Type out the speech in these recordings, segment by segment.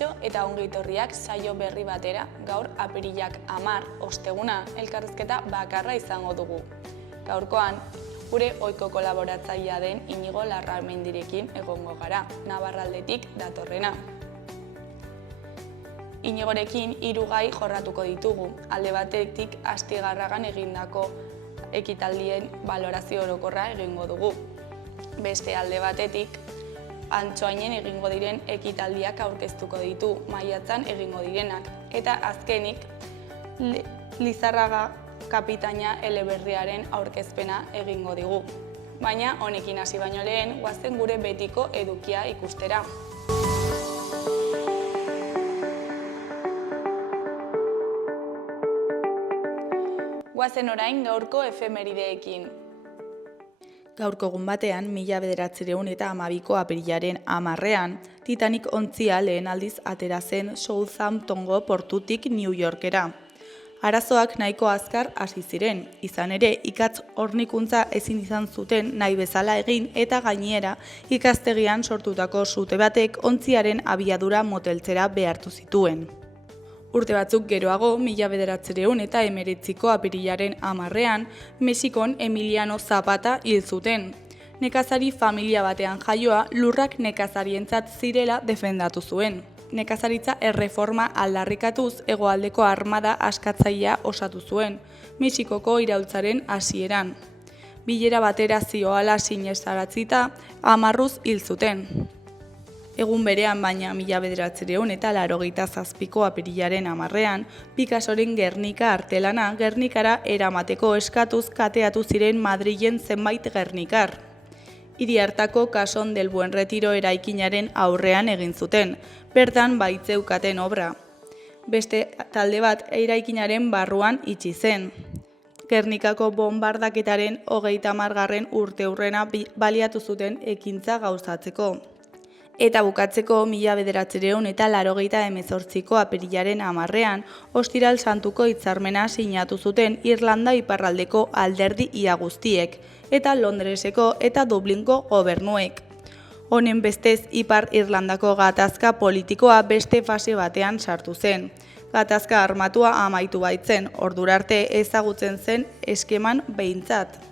Kaixo eta ongi etorriak saio berri batera, gaur apirilak 10, osteguna, elkarrizketa bakarra izango dugu. Gaurkoan, gure ohiko kolaboratzailea den Inigo Larramendirekin egongo gara, Navarraldetik datorrena. Inigorekin 3 gai jorratuko ditugu, alde batetik Astigarragan egindako ekitaldien balorazio orokorra egingo dugu. Beste alde batetik, Antsoainen egingo diren ekitaldiak aurkeztuko ditu, maiatzan egingo direnak. Eta azkenik, Lizarraga kapitaina eleberriaren aurkezpena egingo digu. Baina honekin hasi baino lehen, goazen gure betiko edukia ikustera. Goazen orain gaurko efemerideekin. Gaurko egun batean, 1912ko apirilaren 10ean, Titanic ontzia lehen aldiz atera zen Southamptongo portutik New Yorkera. Arazoak nahiko azkar hasi ziren, izan ere ikatz hornikuntza ezin izan zuten nahi bezala egin eta gainera ikastegian sortutako sute batek ontziaren abiadura moteltzera behartu zituen. Urte batzuk geroago, 1919ko apirilaren 10ean, Mexikon Emiliano Zapata hil zuten. Nekazari familia batean jaioa, lurrak nekazarientzat zirela defendatu zuen. Nekazaritza erreforma aldarrikatuz hegoaldeko armada askatzailea osatu zuen, Mexikoko iraultzaren hasieran. Bilera batera zioala sinestaratzita, 10 hil zuten. Egun berean baina 1987ko apirilaren 10ean, Picassoren Gernika artelana Gernikara eramateko eskatuz kateatu ziren Madrilen zenbait gernikar. Hiri hartako Cason del Buen Retiro eraikinaren aurrean egin zuten, bertan baitzeukaten obra. Beste talde bat eraikinaren barruan itxi zen. Gernikako bombardaketaren 30. urteurrena baliatu zuten ekintza gauzatzeko. Eta bukatzeko 1988ko apirilaren 10ean, Ostiral Santuko hitzarmena sinatu zuten Irlanda iparraldeko alderdi ia guztiek, eta Londreseko eta Dublingo gobernuek. Honen bestez, Ipar Irlandako gatazka politikoa beste fase batean sartu zen. Gatazka armatua amaitu baitzen, ordurarte ezagutzen zen eskeman behintzat.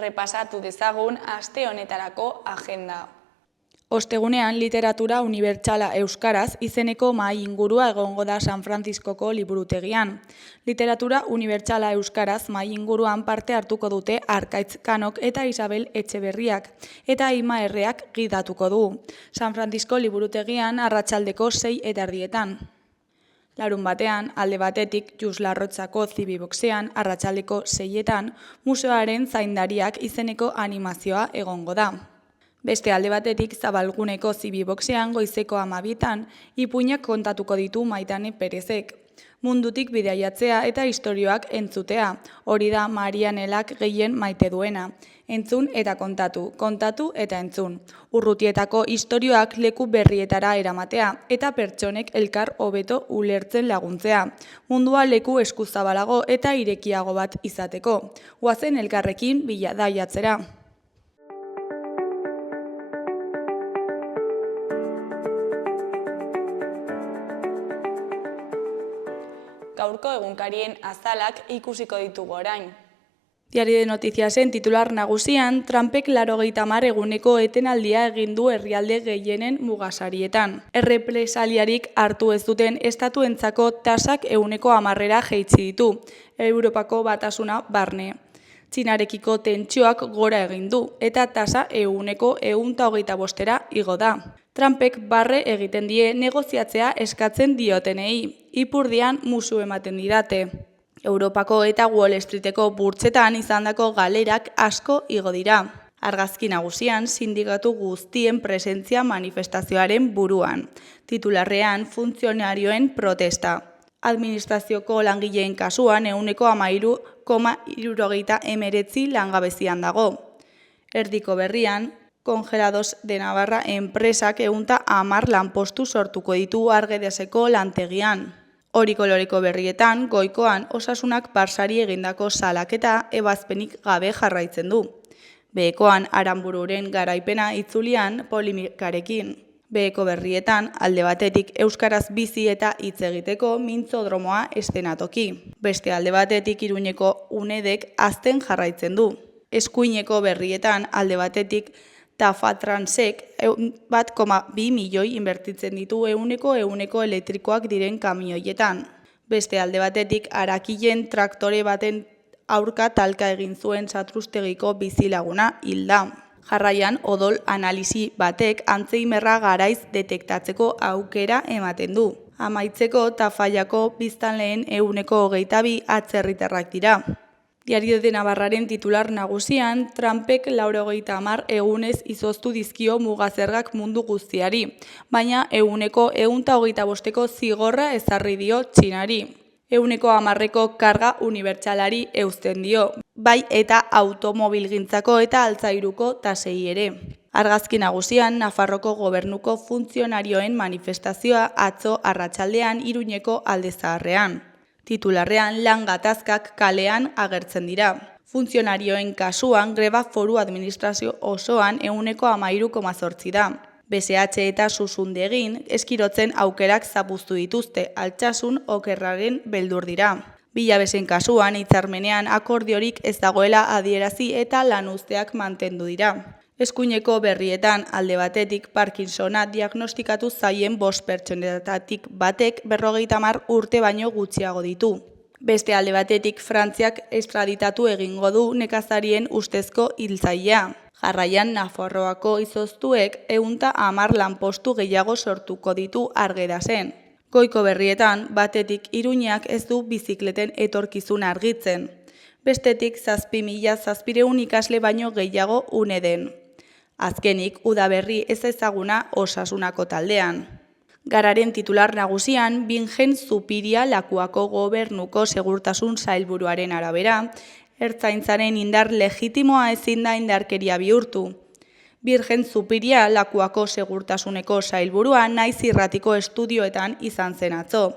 Errepasatu dezagun aste honetarako agenda. Ostegunean literatura unibertsala euskaraz izeneko mahai ingurua egongo da San Frantziskoko liburutegian. Literatura unibertsala euskaraz mahai inguruan parte hartuko dute Arkaitz Kanok eta Isabel Etxeberriak, eta Ima Erreak gidatuko du. San Frantzisko liburutegian arratsaldeko 6:30. Larun batean, alde batetik Jus Larrotzako Zibiboxean arratsaldeko 6etan museoaren zaindariak izeneko animazioa egongo da. Beste alde batetik Zabalguneko Zibiboxean goizeko 12etan ipuinak kontatuko ditu Maitane Perezek. Mundutik bidaiatzea eta istorioak entzutea, hori da Marianelak gehien maite duena. Entzun eta kontatu, kontatu eta entzun. Urrutietako istorioak leku berrietara eramatea eta pertsonek elkar hobeto ulertzen laguntzea. Mundua leku eskuzabalago eta irekiago bat izateko. Goazen elkarrekin bidaiatzera. Gaurko egunkarien azalak ikusiko ditugu orain. Diario de Notiziasen titular nagusian, Trumpek 80 eguneko etenaldia egin du herrialde gehienen mugasarietan. Errepresaliarik hartu ez duten estatuentzako tasak 10% jaitsi ditu, Europako batasuna barne. Txinarekiko tentsioak gora egin du, eta tasa 125%ra igo da. Trumpek barre egiten die negoziatzea eskatzen diotenei, ipurdian musu ematen didate. Europako eta Wall Streeteko burtsetan izandako galerak asko igo dira. Argazki nagusian sindikatu guztien presentzia manifestazioaren buruan. Titularrean funtzionarioen protesta. Administrazioko langileen kasuan 13,79 langabezian dago. Erdiko berrian, Congelados de Navarra enpresak 110 lanpostu sortuko ditu Argedeseko lantegian. Hori koloreko berrietan, goikoan osasunak Barsari egindako salaketa ebazpenik gabe jarraitzen du. Behekoan Aranbururen garaipena itzulian polimikarekin. Beheko berrietan, alde batetik euskaraz bizi eta hitz egiteko mintzodromoa estenatoki. Beste alde batetik Iruñeko UNEDek azten jarraitzen du. Eskuineko berrietan, alde batetik Tafatransek 1,2 milioi inbertitzen ditu ehuneko elektrikoak diren kamioietan. Beste alde batetik Arakilen traktore baten aurka talka egin zuen Satrustegiko bizilaguna hil da. Jarraian, odol analisi batek Antzeimerra garaiz detektatzeko aukera ematen du. Amaitzeko Tafallako biztanleen 22 atzerritarrak dira. Diario de Navarraren titular nagusian, Trumpek 90 egunez izoztu dizkio mugazergak mundu guztiari, baina 125ko zigorra ezarri dio Txinari. 110ko karga unibertsalari eusten dio, bai eta automobilgintzako eta altzairuko tasei ere. Argazki nagusian, Nafarroko gobernuko funtzionarioen manifestazioa atzo arratsaldean Iruñeko Alde Zaharrean. Titularrean lan gatazkak kalean agertzen dira. Funtzionarioen kasuan greba foru administrazio osoan 13,8 da. BSH eta Susundegin eskirotzen aukerak zapuztu dituzte, Altsasun okerraren beldur dira. Bilabesen kasuan hitzarmenean akordiorik ez dagoela adierazi eta lanuzteak mantendu dira. Eskuineko berrietan alde batetik Parkinsona diagnostikatu zaien 5 pertsonetatik batek 50 urte baino gutxiago ditu. Beste alde batetik Frantziak estraditatu egingo du nekazarien ustezko hiltzailea. Jarraian Nafarroako izoztuek 110 lanpostu gehiago sortuko ditu Argerasen. Goiko berrietan batetik Iruñak ez du bizikleten etorkizun argitzen. Bestetik 7.700 ikasle baino gehiago UNEDen. Azkenik, udaberri ez ezaguna Osasunako taldean. Gararen titular nagusian, Bingen Zupiria Lakuako gobernuko segurtasun sailburuaren arabera, ertzaintzaren indar legitimoa ezin da indarkeria bihurtu. Birgen Zupiria Lakuako segurtasuneko sailburua naiz irratiko estudioetan izan zen atzo.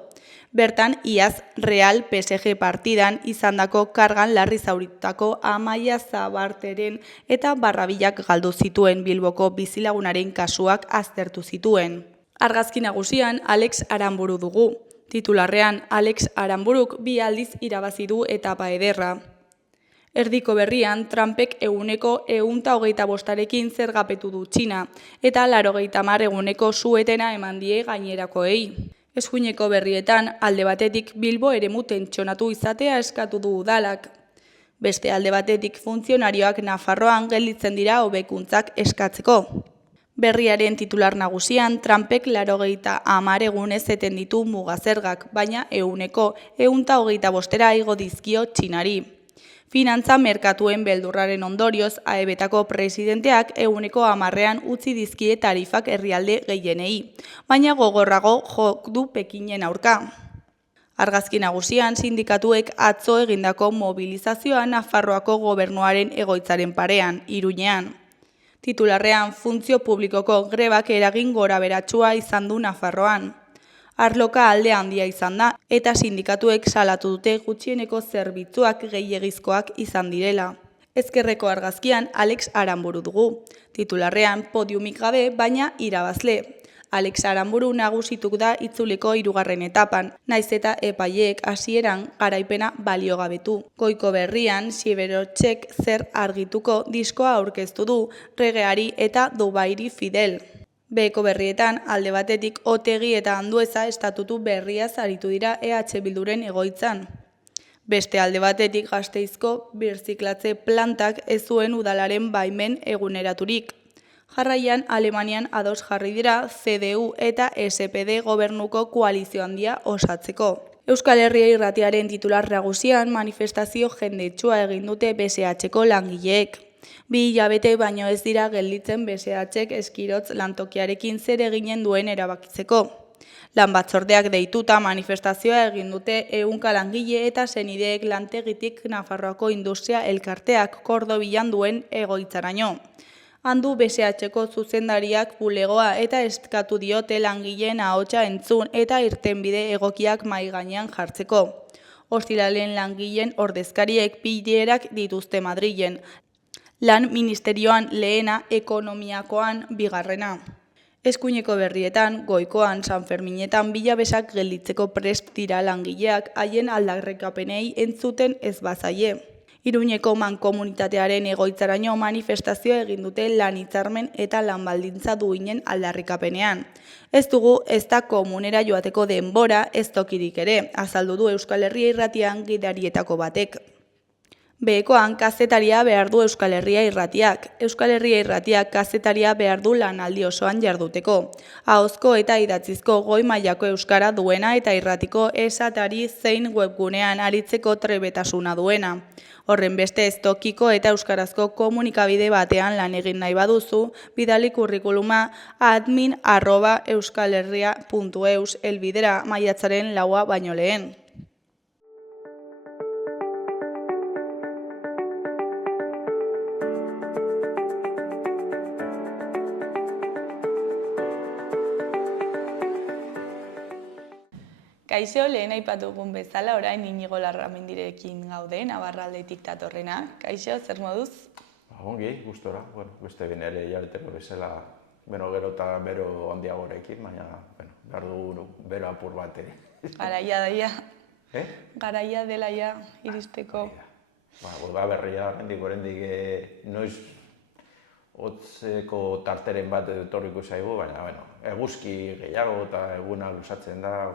Bertan, iaz Real PSG partidan izandako kargan larri zauritutako Amaia Zabarteren eta Barrabilak galdu zituen Bilboko bizilagunaren kasuak aztertu zituen. Argazki nagusian Alex Aranburu dugu. Titularrean Alex Aranburuk 2 aldiz irabazi du etapa ederra. Erdiko berrian, Trumpek 125arekin zergapetu du Txina, eta 90 suetena eman die gainerakoei. Eskuineko berrietan, alde batetik Bilbo eremu tentsionatu izatea eskatu du udalak. Beste alde batetik funtzionarioak Nafarroan gelditzen dira hobekuntzak eskatzeko. Berriaren titular nagusian, Trumpek 90 egunez eten ditu mugazergak, baina 125 igo dizkio Txinari. Finantza merkatuen beldurraren ondorioz, AEBetako presidenteak 110 utzi dizkie tarifak herrialde gehienei, baina gogorrago jo du Pekinen aurka. Argazki nagusian, sindikatuek atzo egindako mobilizazioa Nafarroako gobernuaren egoitzaren parean, Iruñean. Titularrean, funtzio publikoko grebak eragin goraberatsua izan du Nafarroan. Arloka alde handia izan da, eta sindikatuek salatu dute gutxieneko zerbitzuak gehiegizkoak izan direla. Ezkerreko argazkian Alex Aranburu dugu. Titularrean podiumik gabe, baina irabazle. Alex Aranburu nagusituk da itzuliko 3. etapan, naiz eta epaileek hasieran garaipena baliogabetu. Goiko berrian, Siberotxek zer argituko diskoa aurkeztu du, regeari eta Dubairi Fidel. Beheko berrietan, alde batetik Otegi eta Andueza estatutu berriaz aritu dira EH Bilduren egoitzan. Beste alde batetik Gasteizko birziklatze plantak ez zuen udalaren baimen eguneraturik. Jarraian, Alemanian ados jarri dira CDU eta SPD gobernuko koalizio handia osatzeko. Euskal Herria Irratiaren titular nagusian manifestazio jendetsua egin dute BSH-ko langileek. 2 hilabete baino ez dira gelditzen BSH-ek Eskirotz lantokiarekin zer eginen duen erabakitzeko. Lan batzordeak deituta manifestazioa egin dute 100 langile eta senideek lantegitik Nafarroako industria elkarteak Kordobilan duen egoitzaraino. Handu BSH-ko zuzendariak bulegoa eta eskatu diote langileen ahotsa entzun eta irtenbide egokiak mahai gainean jartzeko. Ostiralean langileen ordezkariek bilerak dituzte Madrilen. Lan ministerioan lehena, ekonomiakoan bigarrena. Eskuineko berrietan, goikoan, Sanferminetan bilabesak gelditzeko prest dira langileak haien aldarrikapenei entzuten ez bazaie. Iruñeko mankomunitatearen egoitzaraino manifestazio egin dute lan hitzarmen eta lan baldintza duinen aldarrikapenean. Ez dugu ez da komunera joateko denbora ez tokirik ere, azaldu du Euskal Herria Irratian gidarietako batek. Behekoan kazetaria behar du Euskal Herria Irratiak. Euskal Herria Irratiak kazetaria behar du lanaldi osoan jarduteko. Ahozko eta idatzizko goi mailako euskara duena eta irratiko esatari zein webgunean aritzeko trebetasuna duena. Horrenbestez tokiko eta euskarazko komunikabide batean lan egin nahi baduzu, bidali kurrikuluma admin@euskalherria.eus helbidera maiatzaren 4 baino lehen. Kaixo, lehen aipatu dugun bezala, orain Inigo Larramendirekin gaude, Navarraldetik datorrena. Kaixo, zer moduz? Ongi, gustora, beste ben ere hilabeteko bezala, gero eta bero handiagorekin, baina behar dugu bero apur bat ere. Garaia daia. Garaia dela ja iristeko. Berria, oraindik noiz hotzeko tarteren bat etorriko zaigu, baina eguzki gehiago eta eguna luzatzen da,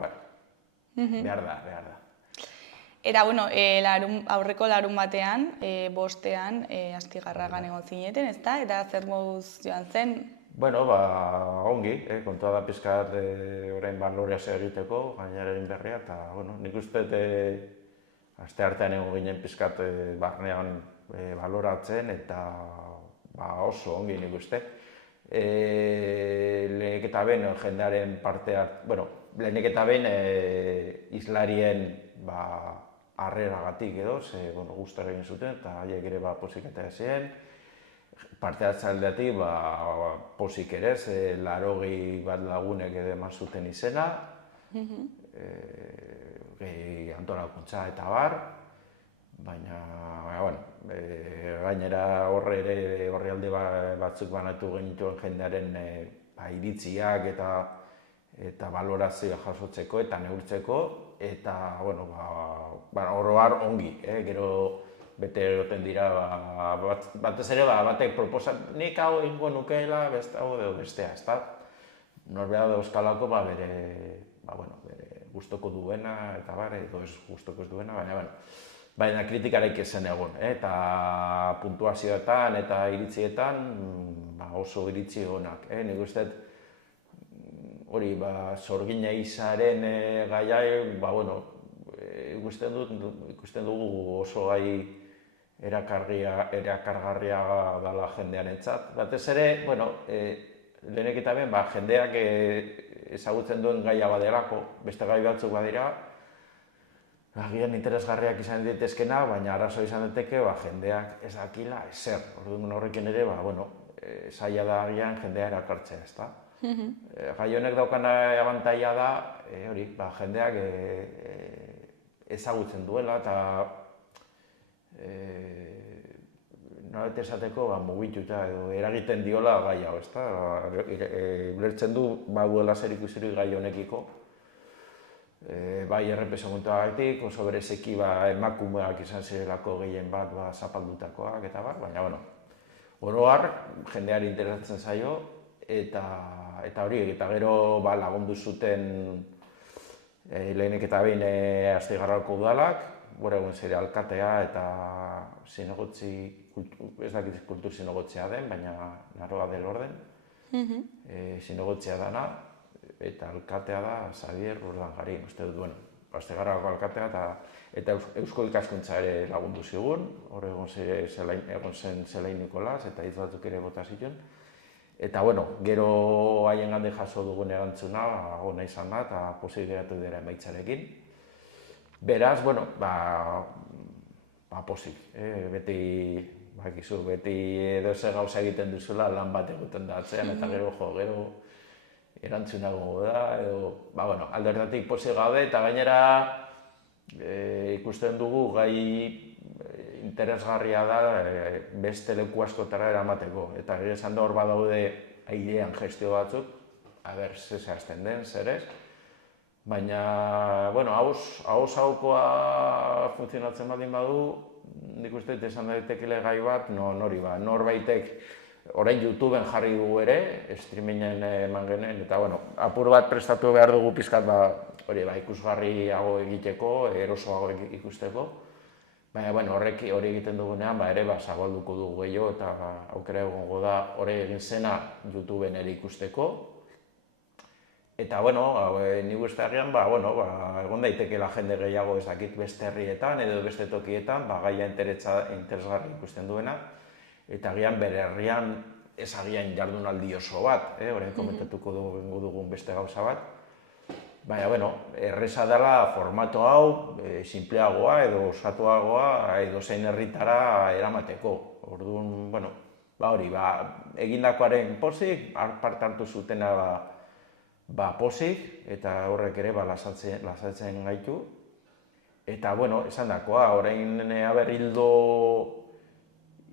behar da. Era, aurreko larun batean, bostean, Astigarragan egon zineten, ezta? Eta zer moduz joan zen? Ongi, kontua da pizkat orain balorea egiteko, gainaren berria, eta nik uste aste artean egon ginen pizkat barnean baloratzen, eta oso ongi nik uste. Lehenik eta behin jendearen parteak, lehenik eta behin islarien harreragatik edo, gustora egin zuten, eta haiek ere posiketea ziren. Parte hartzailetik pozik ere, 80 bat lagunek ere eman zuten izena, antolakuntza eta bar, baina, gainera horre ere orrialde batzuk banatu genituen jendearen iritziak eta balorazioa jasotzeko eta neurtzeko, eta, oro har ongi, gero bete egoten dira, batez ere batek proposan, nik hau egingo nukeela, hau edo bestea, ezta? Norbera dauzkalako bere gustoko duena, eta edo ez gustoko ez duena, baina kritikarik ezen egon, eta puntuazioetan eta iritzietan oso iritzi onak. Nik uste, hori, sorgina izaren gaiai, ikusten dugu oso gai erakargarria dela jendearentzat. Batez ere, lehenik eta ben, jendeak ezagutzen duen gaia badelako, beste gai batzuk badira, agian interesgarriak izan ditezkena, baina arazo izan daiteke jendeak ez dakila ezer. Orduan horrekin ere, zaila da agian jendea erakartzea, ezta? Gai honek daukana abantaila da, jendeak ezagutzen duela eta nolabait esateko mugituta edo eragiten diola gai hau, ezta? Ulertzen du baduela zerikusirik gai honekiko, bai errepresentanteagatik, oso bereziki emakumeak izan zirelako gehien bat zapaldutakoak eta baina oro har jendeari interesatzen zaio eta hori, eta gero lagundu zuten lehenik eta behin Astigarragako udalak, gora egun zire alkatea eta zinegotzi, ez dakit kultur zinegotzea den, baina Naroa del Orden, zinegotzea dana, eta alkatea da Xabier Urdangarin, uste dut, Astigarragako alkatea eta Eusko Ikaskuntza ere lagundu zigun, hor egon zen Zelai Nikolas eta hitz batzuk ere bota zituen. Eta, gero haien gandik jaso dugun erantzuna, ona izan da, eta pozik geratu dira emaitzarekin. Beraz, pozik, beti bakizu, beti edo ze gauza egiten duzula lan bat egiten da atzean, eta gero erantzunago da, edo, alde horretatik pozik gaude, eta gainera ikusten dugu gai interesgarria da beste leku askotara eramateko, eta gero esan da hor badaude airean gestio batzuk, ze zehazten den, zer ez, baina, haus-haukoa funtzionatzen badin badu, nik uste dut esan daitekele gai bat, norbaitek orain YouTubeen jarri dugu ere, streamingen eman genuen, eta apur bat prestatu behar dugu pizkat ikusgarriago egiteko, erosoago ikusteko, baina hori egiten dugunean ere zabalduko dugu gehiago, eta aukera egongo da hori egin zena YouTubeen ere ikusteko. Eta, nik uste agian, egon daitekela jende gehiago ez dakit beste herrietan edo beste tokietan, gaia interesgarri ikusten duena, eta agian bere herrian ez agian jardunaldi oso bat, orain komentatuko dugun beste gauza bat. Baina, erreza dela formato hau, sinpleagoa edo osatuagoa edo zein herritara eramateko. Orduan, egindakoaren pozik, parte hartu zutena pozik, eta horrek ere lasatzen gaitu. Eta, esan dakoa, orain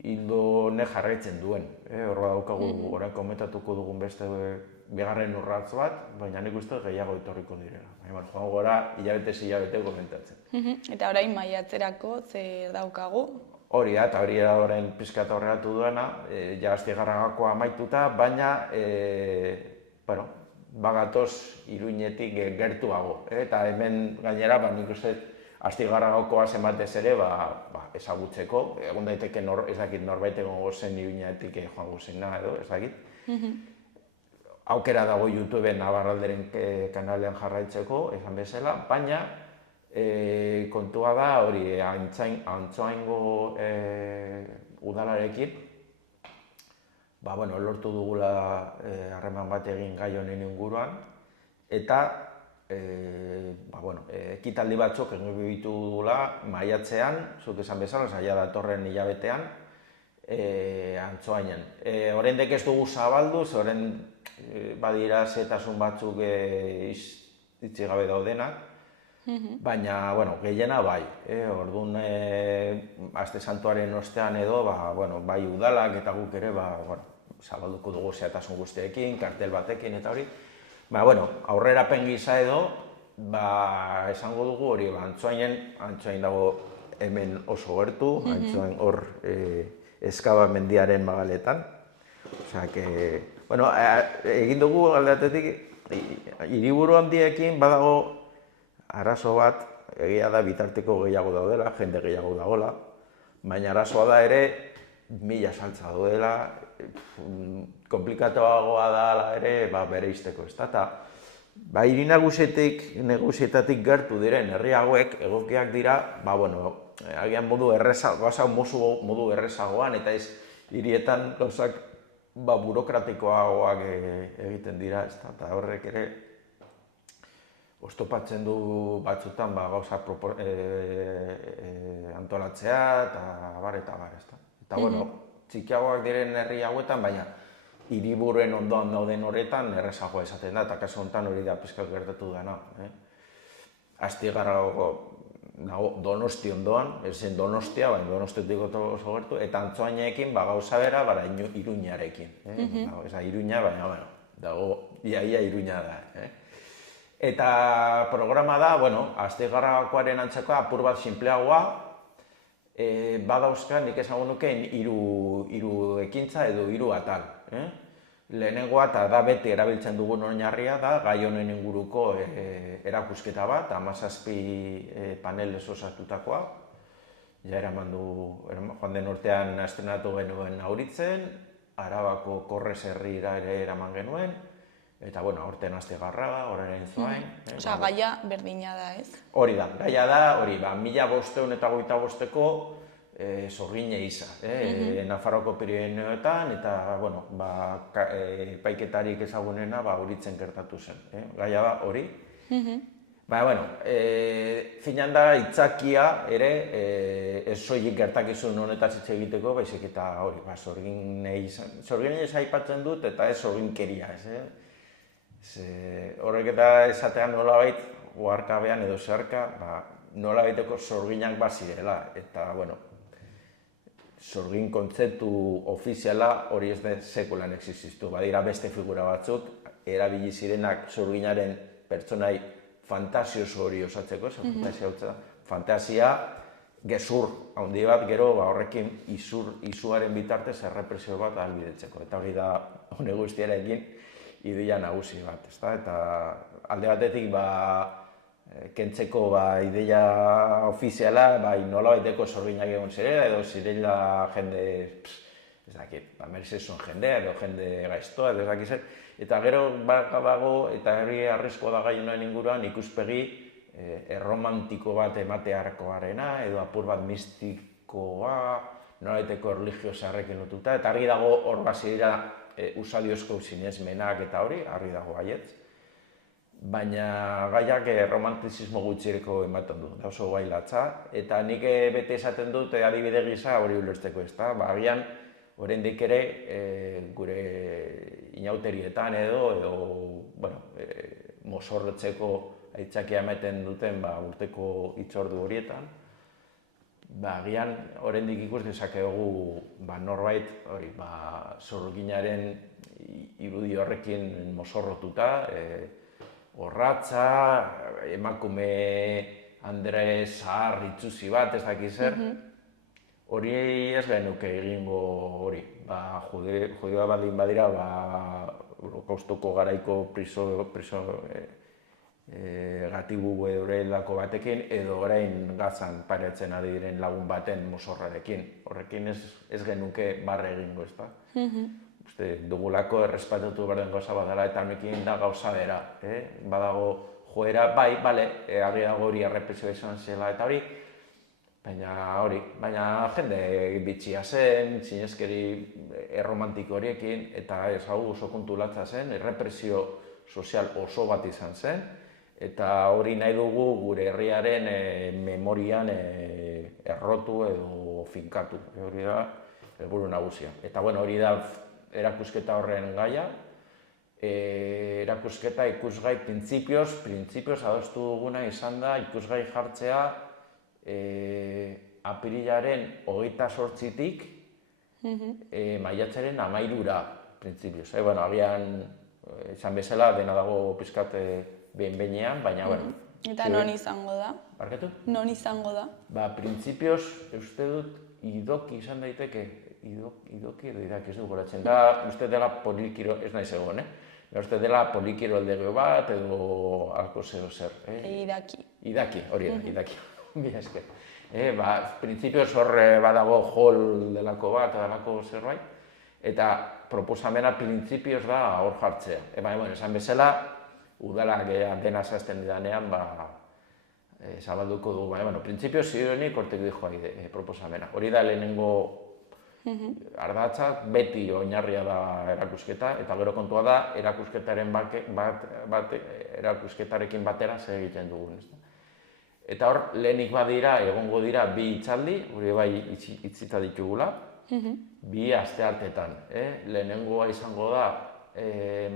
hildo ne jarraitzen duen. Hor daukagu, orain komentatuko dugun beste bigarren urratz bat, baina nik uste gehiago etorriko direla. Joan gora, hilabete komentatzen. Eta orain maiatzerako zer daukagu? Hori da, eta hori da orain pizkat horregatu duena, ja Astigarragakoa amaituta, baina, bagatoz Iruñetik gertuago. Eta hemen gainera, nik uste Astigarragakoa zenbatez ere ezagutzeko, egon daiteke ez dakit norbait egongo zen Iruñetik joango zena edo, ez dakit. Aukera dago YouTubeen Nabarralderen kanalean jarraitzeko, esan bezala, baina kontua da hori Antsoaingo udalarekin, lortu dugula harreman bat egin gai honen inguruan, eta ekitaldi batzuk egin ditu dugula maiatzean, zuk esan bezala, zaila datorren hilabetean, Antsoainen. Oraindik ez dugu zabaldu, orain badira zetasun batzuk itxi gabe daudenak, baina, gehiena bai. Orduan, Aste Santuaren ostean edo, bai udalak eta guk ere, zabalduko dugu zetasun guztiekin, kartel batekin eta hori. Aurrerapen gisa edo, esango dugu hori, Antsoain dago hemen oso gertu, Antsoain hor Eskaba mendiaren magaletan. Osea, egin dugu aldatetik, hiriburu handiekin badago arazo bat, egia da bitarteko gehiago daudela, jende gehiago dagoela, baina arazoa da ere 1000 saltza daudela, komplikatuagoa da ere bere izteko, ez da. Hiri nagusietatik gertu diren herri hauek egokiak dira, agian modu errezagoan eta ez hirietan gauzak burokratikoagoak egiten dira, eta horrek ere oztopatzen du batzutan gauza antolatzea eta bar, Eta txikiagoak diren herri hauetan, baina hiriburuen ondoan dauden horretan errezagoa esaten da, eta kasu honetan hori da pizkat gertatu dena. Astigarrago dago Donosti ondoan, ez zen Donostia, baina Donostiatik oso gertu, eta Antsoainekin gauza bera Iruñarekin. Ez da Iruña, baina dago iaia Iruña da. Eta programa da, Astigarragakoaren antzekoa apur bat sinpleagoa, badauzka nik esango nukeen hiru ekintza edo hiru atal. Lehenengoa eta da beti erabiltzen dugun oinarria da gai honen inguruko erakusketa bat, 17 panelez osatutakoa. Ja joan den urtean estrenatu genuen Auritzen, Arabako Korrez herrira ere eraman genuen, eta aurten Astigarraga, orain Antsoain. Osea, gaia berdina da, ez? Hori da, gaia da, 1525ko Sorgine iza, Nafarroko Pirinioetan, eta, paiketarik ezagunena Auritzen gertatu zen. Gaia da hori. Bueno, finan da itzakia ere, ez soilik gertakizun honetaz hitz egiteko, baizik eta hori, sorginei aipatzen dut eta ez sorginkeria, ez. Horrek eta esatean nolabait, oharkabean edo zeharka, nolabaiteko sorginak bazirela, eta, bueno, sorgin kontzeptu ofiziala hori ez den sekulan existitu. Badira beste figura batzuk, erabili zirenak sorginaren pertsonai fantasioso hori osatzeko, fantasia gezur handi bat, gero horrekin izuaren bitartez errepresio bat ahalbidetzeko. Eta hori da, hone guztiarekin, ideia nagusi bat, eta alde batetik, kentzeko ideia ofiziala, nolabaiteko sorginak egon zirela, edo zirela jende, ez dakit, merezesun jendea, edo jende gaiztoa, edo ez dakit zer. Eta gero dago, eta herri arriskoa da gai honen inguruan, ikuspegi erromantiko bat ematearkoarena, edo apur bat mistikoa, nolabaiteko erligiosarrekin lotuta, eta argi dago hor bazirela usadiozko sinesmenak eta hori, argi dago baietz. Baina gaiak romantizismo gutxireko ematen du, da oso gai latza, eta nik bete esaten dut adibide gisa hori ulertzeko, ezta? Agian, oraindik ere, gure inauterietan edo, mozorrotzeko aitzakia ematen duten urteko hitzordu horietan, agian, oraindik ikus dezakegu norbait, sorginaren irudi horrekin mozorrotuta, orratza, emakume Andre zahar itzuzi bat, ez dakiz zer, hori ez genuke egingo hori. Judioa baldin badira, Holokaustoko garaiko gatibu horrelako batekin, edo orain Gazan pareatzen ari diren lagun baten mozorrarekin. Horrekin ez genuke barre egingo, ez da? Dugulako errespetatu behar den gauza badala eta honekin da gauza bera. Badago joera, argi dago hori errepresioa izan zela eta hori, baina jende bitxia zen, zinezkeri erromantiko horiekin, eta ez hau oso kontu latza zen, errepresio sozial oso bat izan zen, eta hori nahi dugu gure herriaren memorian errotu edo finkatu. Hori da helburu nagusia. Eta hori da erakusketa horren gaia, erakusketa ikusgai printzipioz adostu duguna izan da ikusgai jartzea apirilaren 28-tik maiatzaren 13-ra printzipioz. Agian, izan bezala, dena dago pizkat behin-behinean, baina, Eta non izango da? Barkatu? Non izango da? Printzipioz, uste dut, idoki izan daiteke, idoki edo idaki ez du goratzen. Da, uste dela polikiro, ez nahi zegoen, uste dela polikiro aldegeo bat edo alko zero zer. Idaki. Idaki, hori da, idaki. Mila esker. Printzipioz hor badago hol delako bat, delako zerbait, eta proposamena printzipioz da hor jartzea. Esan bezala, udalak dena zazten didanean, zabalduko dugu. Printzipioz zionik hortik dijo proposamena. Hori da lehenengo ardatza, beti oinarria da erakusketa, eta gero kontua da erakusketarekin batera zer egiten dugun. Eta hor, lehenik badira, egongo dira, bi hitzaldi, hori bai hitzita ditugula, bi asteartetan. Lehenengoa izango da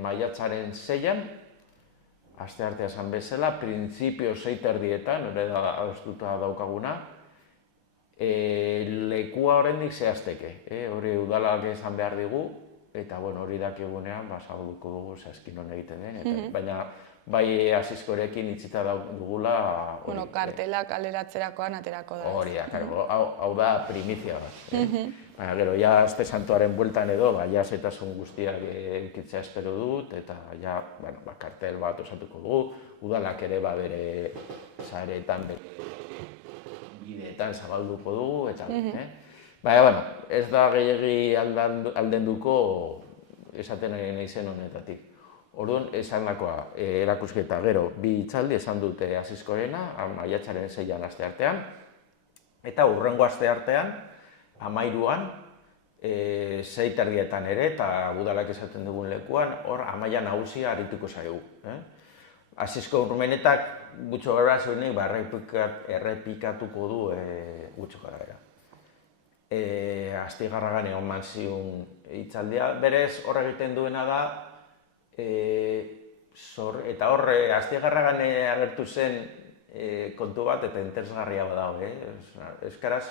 maiatzaren 6-an, asteartea esan bezala, printzipio 6:30, hori da adostuta daukaguna, lekua oraindik zehazteke, hori udalak esan behar digu, eta hori dakigunean zabalduko dugu zehazkin hon egiten den, baina bai asiskorekin itzita dugula... Kartela kaleratzerakoan aterako da. Hori da, hau da primizia bat. Baina gero, azte santuaren bueltan edo, zetasun guztiak egitzea espero dut, eta kartel bat osatuko dugu, udalak ere bere sareetan bideetan zabalduko dugu, eta ez da gehiagi aldenduko esaten nahi zen honetatik. Orduan, esan dakoa, erakusketa gero, bi hitzaldi esan dute Asiskorena, maiatzaren 6-an asteartean, eta hurrengo asteartean, 13-an, 6:30 ere, eta udalak esaten dugun lekuan, hor amaia nagusia arituko zaigu. Asisko urmenetak gutxo gara zuenik errepikatuko du gutxo gara. Astigarragan egon manziun hitzaldia. Berez horre egiten duena da, eta horre Astigarragan agertu zen kontu bat eta interesgarria badago. Euskaraz,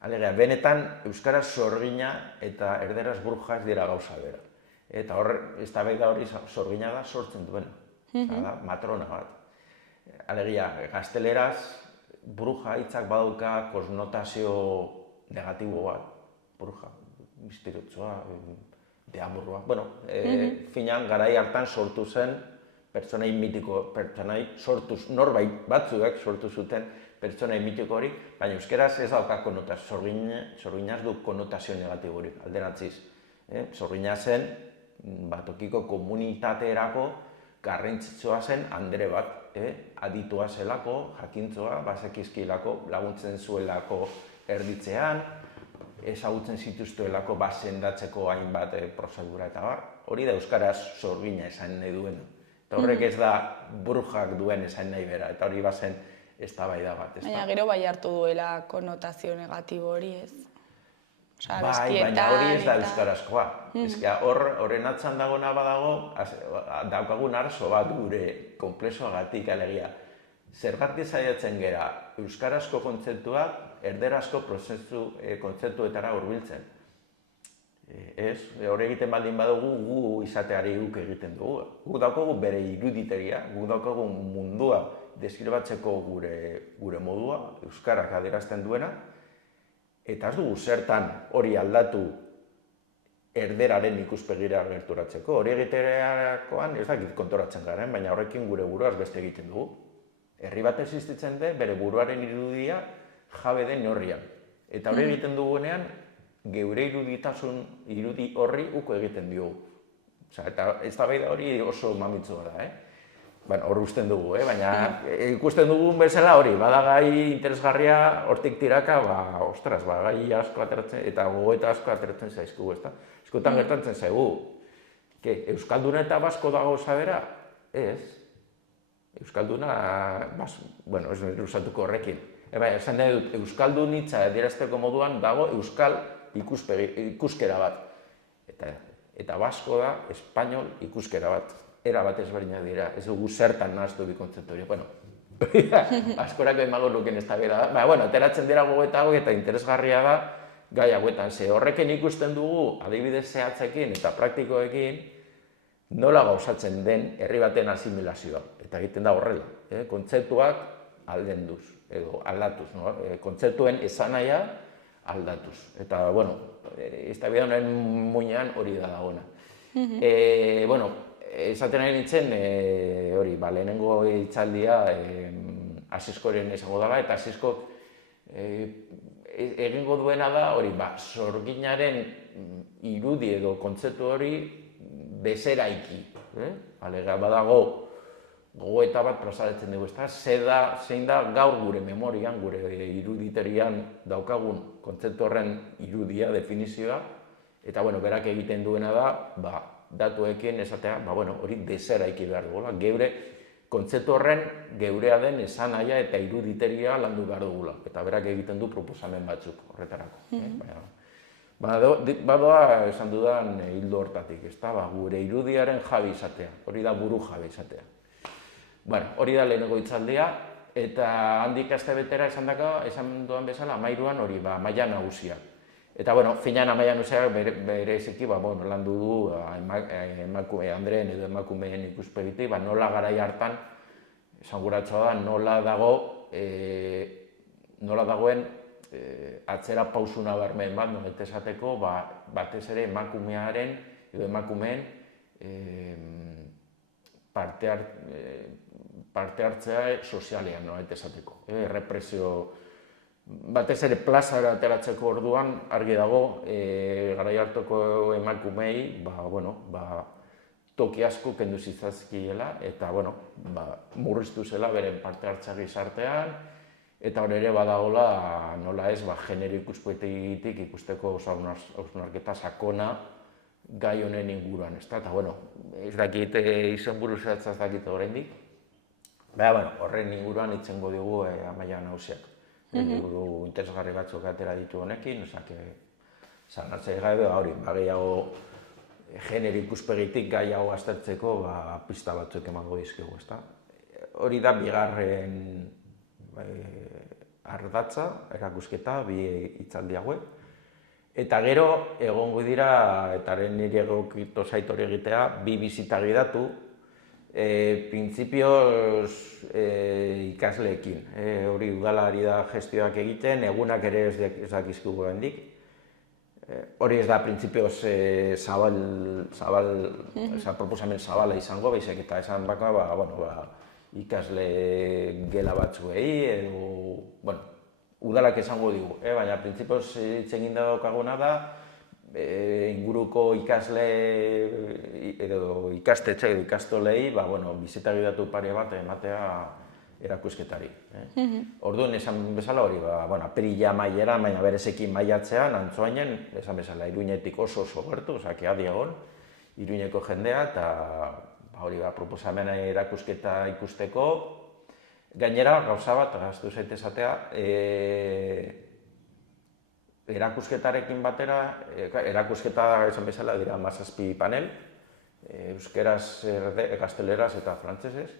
alegia, benetan Euskaraz sorgina eta erderaz bruja ez dira gauza bera. Eta hor, eztabaida hori sorgina da sortzen duena. Da, matrona bat. Alegia, gazteleraz, bruja hitzak badauka konnotazio negatibo bat. Bruja, misteriotsua, deamorroa. Bueno, finan, garai hartan sortu zen pertsonai mitiko, norbait batzuek sortu zuten pertsonai mitiko hori, baina euskeraz ez dauka konnotazio, sorginaz du konnotazio negatibo hori, alderantziz. Sorgina zen, tokiko komunitateerako garrantzitsua zen andere bat, aditua zelako, jakintzoa, bazekizkilako, laguntzen zuelako erditzean, ezagutzen zituztuelako sendatzeko hainbat prozedura eta bar. Hori da euskaraz sorgina esan nahi duena. Eta horrek ez da brujak duen esan nahi bera, eta hori bazen eztabaida bat. Baina gero bai hartu duela konnotazio negatibo hori ez. Bai, baina hori ez da euskarazkoa. Horren atzan dagona badago, daukagun arzo bat gure konplexoagatik alegia. Zergatik saiatzen gera euskarazko kontzeptuak erderazko prozesu kontzeptuetara hurbiltzen. Hor egiten baldin badugu gu izateari guk egiten dugu. Guk daukagu bere iruditeria, guk daukagu mundua deskribatzeko gure modua, euskarak adierazten duena, eta ez dugu zertan hori aldatu erderaren ikuspegira gerturatzeko. Hori egiterakoan ez dakit kontoratzen garen, baina horrekin gure buruaz beste egiten dugu. Herri bat existitzen den bere buruaren irudia jabe den horrian. Eta hori egiten dugunean, geure irudi horri uko egiten diogu. Eta eztabaida hori oso mamitsua da, hor usten dugu, baina ikusten dugun bezala hori, badagai interesgarria hortik tiraka, ostras, gai asko ateratzen, eta gogoeta asko ateratzen zaizkugu, ezta? Eskotan gertatzen zaigu, Euskalduna eta basko dago zabera? Ez. Euskalduna, bueno, ez nire usatuko horrekin. Esan nahi dut, Euskaldun hitza adierazteko moduan dago Euskal ikuskera bat. Eta basko da, espainol ikuskera bat. Era bat ezberdinak dira, ez dugu zertan nahaztu bi kontzeptu hori. Bueno, askorako emago nuken ez da bera da. Bueno, ateratzen dira gogoeta hau eta interesgarria da gai hauetan. Ze horrekin ikusten dugu, adibidez zehatzekin eta praktikoekin, nola gauzatzen den herri baten asimilazioa. Eta egiten da horrela, kontzeptuak aldenduz, edo aldatuz, kontzeptuen esanahia aldatuz. Eta, bueno, ez da bida honen muinean hori da dagona. Bueno, esaten nahi nintzen, hori, lehenengo hitzaldia Asiskoren izango dela, eta Asiskok egingo duena da, hori, sorginaren irudi edo kontzeptu hori bezeraiki. Badago gogoeta bat plazaratzen dugu, zein da gaur gure memorian, gure iruditerian daukagun kontzeptu horren irudia, definizioa, eta, bueno, berak egiten duena da, datuekin esatea, hori deseraiki behar dugula. Geure kontzeptu horren geurea den esanahia eta iruditeria landu behar dugula. Eta berak egiten du proposamen batzuk horretarako. Badoa esan dudan hildo hortatik, gure irudiaren jabe izatea, hori da buru jabe izatea. Hori da lehenengo hitzaldia, eta handik astebetera esan dudan bezala, 13an hori maila nagusia. Eta, bueno, finan amaia nuzeak bereziki, landu du Andreen edo emakumeen ikuspegitik, nola garai hartan, esanguratxoa da, nola dagoen atzera pausuna barmen bat, nomet esateko, batez ere emakumearen edo emakumeen parte hartzea sozialean, nomet esateko, represio. Batez ere plazara ateratzeko orduan argi dago garai hartako emakumei toki asko kendu zitzazkiela eta murriztu zela beren parte hartzea gizartean eta hor ere badagoela nola ez genero ikuspegitik ikusteko hausnarketa sakona gai honen inguruan, ezta? Eta ez dakit izenburu zehatza ez dakit oraindik, Baina, bueno, horren inguruan itzengo dugu Amaia Nagusiak. Liburu interesgarri batzuk atera ditu honekin, zanartzea gabe, hori, gehiago genero ikuspegitik gai hau aztertzeko pista batzuk emango dizkigu, ezta? Hori da bigarren ardatza, erakusketa, bi hitzaldi hauek. Eta gero, egongo dira, eta nire egokito zait hori egitea, bi bizita gidatu, printzipioz ikasleekin. Hori udala ari da gestioak egiten, egunak ere ez dakizkigu hendik. Hori ez da printzipioz proposamen zabala izango, baizik eta esan baka, ikasle gela batzuei, edo, udalak esango digu, baina printzipioz hitz egin daukaguna da, inguruko ikasle edo ikastetxe edo ikastolei, bizita gidatu pare bat ematea erakusketari. Orduan, esan bezala hori, apirila mailera, baina berezekin maiatzean, antzoainen, esan bezala, Iruñetik oso gertu, adi egon, Iruñeko jendea, eta hori proposamena erakusketa ikusteko. Gainera, gauza bat, gaztu zaite esatea, erakusketarekin batera, erakusketa esan bezala dira 17 panel, euskeraz, gazteleraz eta frantsesez.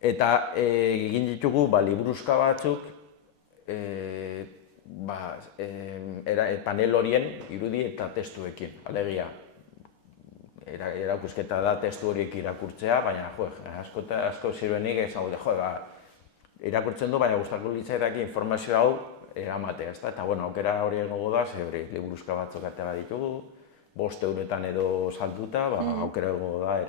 Eta egin ditugu liburuzka batzuk panel horien irudi eta testuekin. Alegia, erakusketa da testu horiek irakurtzea, baina asko ziruenik esango dut, irakurtzen du, baina gustatuko litzaidake informazio hau eramatea, ezta? Eta aukera hori egongo da, liburuzka batzuk atera ditugu, 5 eurotan edo salduta, aukera egongo da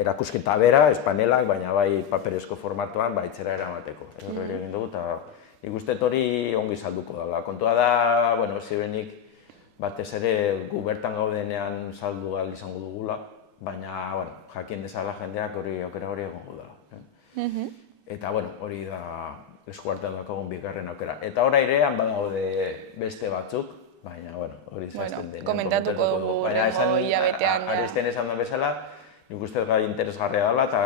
erakusketa bera, ez panelak, baina bai paperezko formatuan itzera eramateko. Hori egin dugu, eta nik uste hori ongi salduko dela. Kontua da, zirenik batez ere gu bertan gaudenean saldu ahal izango dugula, baina jakin dezala jendeak aukera hori egongo dela. Eta hori da eskuartean daukagun bigarren aukera. Eta hori airean badaude beste batzuk, baina hori zazten den. Komentatuko dugu horrengo hilabetean. Aristen esan da bezala, nik uste gai interesgarria dela, eta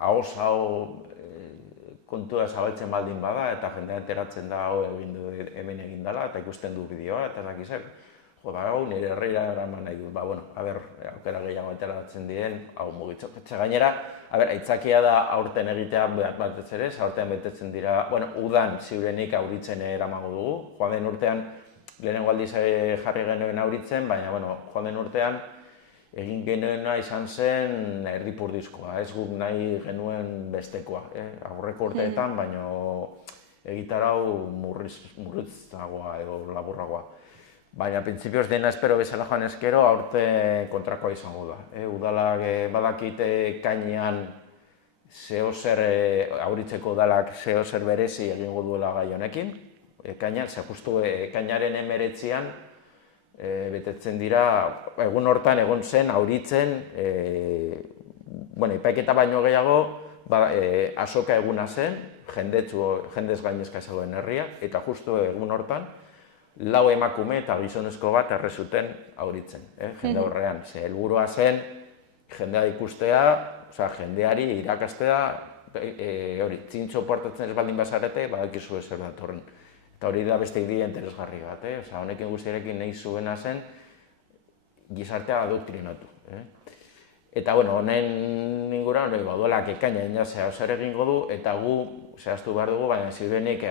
ahoz hau kontua zabaltzen baldin bada, eta jendea enteratzen da hemen egin dela, eta ikusten du bideoa, eta dakizek, nire herrira eraman nahi dut, aukera gehiago enteratzen diren, hau mugitzo. Gainera, aitzakia da aurten egitea batez ere, aurten betetzen dira, udan ziurenik auritzen eramango dugu, joan den urtean, lehenengo aldiz jarri genuen auritzen, baina joan den urtean egin genuena izan zen erdipurdizkoa, ez guk nahi genuen bestekoa, aurreko urteetan, baina egitarau murritzagoa edo laburragoa. Baina, printzipioz dena espero bezala joan ezkero, aurte kontrakoa izango da. Udalak badakite ekainean auritzeko udalak zehozer berezi egingo duela gai honekin. Ekainean, justu ekainaren 19an betetzen dira, egun hortan egon zen auritzen, epaiketa baino gehiago, azoka eguna zen, jendez gainezka zegoen herria, eta justu egun hortan, 4 emakume eta gizonezko bat errezuten auritzen, jende horrean. Helburua zen, jendea ikustea, jendeari irakastea, zintxo portatzen ez baldin bazarete, badakizu ezer datorren. Eta hori da beste ideia interesgarri bat, honekin guztiarekin nahi zuena zen, gizartea adoktrinatu. Eta honen inguruan, baduelak ekaina zer egingo du, eta gu zehaztu behar dugu, baina zirenik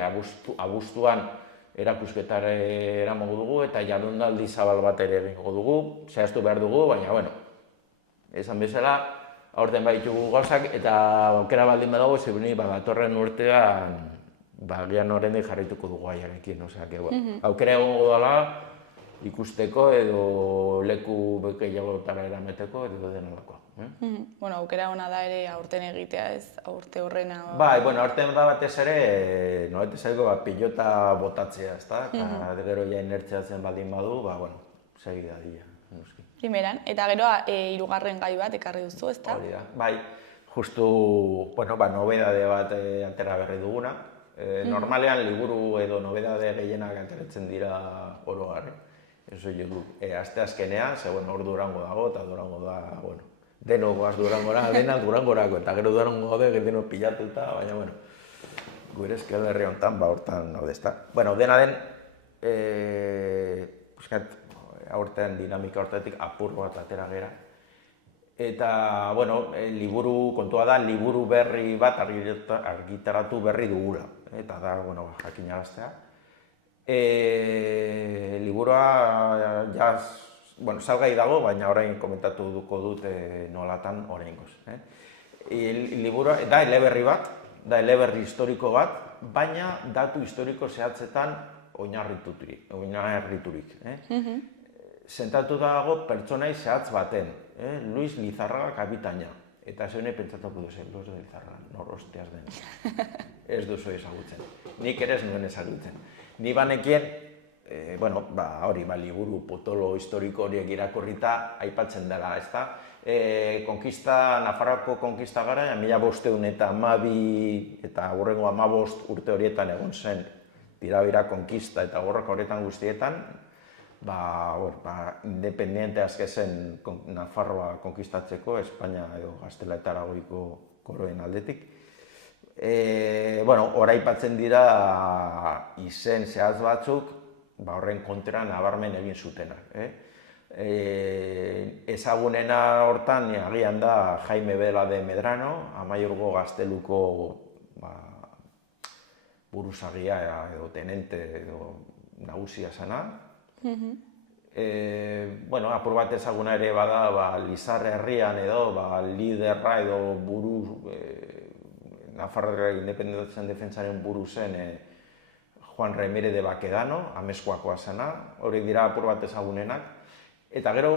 abuztuan erakusketare eramango dugu, eta jardunaldi zabal bat ere egingo dugu, zehaztu behar dugu, baina, esan bezala, aurten baitugu gauzak, eta aukera baldin badago, zirenik datorren urtean, gian horrendik jarraituko dugu gaiarekin, aukera egongo dela, ikusteko edo leku gehiagotara eramateko edo denolakoa. Aukera hona da ere aurten egitea ez, aurte horrena... Aurten da batez ere, noletez ego pilota botatzea, ezta? Eta gero ja inertziatzen baldin badu, segi da dira. Primeran, eta gero hirugarren gai bat ekarri duzu, ezta? Hori da, justu, nobedade bat atera berri duguna. Normalean liburu edo nobedade gehienak ateratzen dira oro har. Eso jo du. Aste azkenean, ze bueno, hor Durango dago, eta Durango da, bueno, denok goaz Durangora, dena Durangorako, eta gero Durango gaude, denok pilatuta, baina, bueno, gure Euskal Herri honetan, ba, hortan gaude, ezta. Bueno, dena den, buskat, aurten dinamika hortatik apur bat atera gera. Eta, bueno, liburu, kontua da, liburu berri bat argitaratu berri dugula. Eta da, bueno, jakinaraztea. Liburua, bueno, salgai dago, baina orain komentatu duko dut nolatan oraingoz. Liburua da eleberri bat, da eleberri historiko bat, baina datu historiko zehatzetan oinarriturik. Sentatu dago pertsonai zehatz baten, Luis Lizarraga kapitaina. Eta zeune pentsatuko duzen, Luis Lizarraga, nor hostias den. Ez duzu ezagutzen. Nik ere ez nuen ezagutzen. Ni banekien, bueno, hori, liburu potolo historiko horiek irakurrita aipatzen dela, ezta? Nafarroako konkista gara, 1512 eta hurrengo 15 urte horietan egon zen tirabira konkista eta gorroka horietan guztietan, independiente azke zen Nafarroa konkistatzeko, Espainia edo Gaztela eta Aragoiko koroen aldetik. Bueno, oraipatzen dira izen zehaz batzuk, horren kontra nabarmen egin zutenak. Ezagunena hortan agian da Jaime Vela de Medrano, Amaiurgo Gazteluko buruzagia edo tenente edo nagusia zena. Bueno, apur bat ezaguna ere bada Lizarra herrian edo liderra edo buru Nafarroa independentzien defentsaren buru zen Juan Ramírez de Baquedano, Amezkoakoa zena, horiek dira apur bat ezagunenak. Eta gero,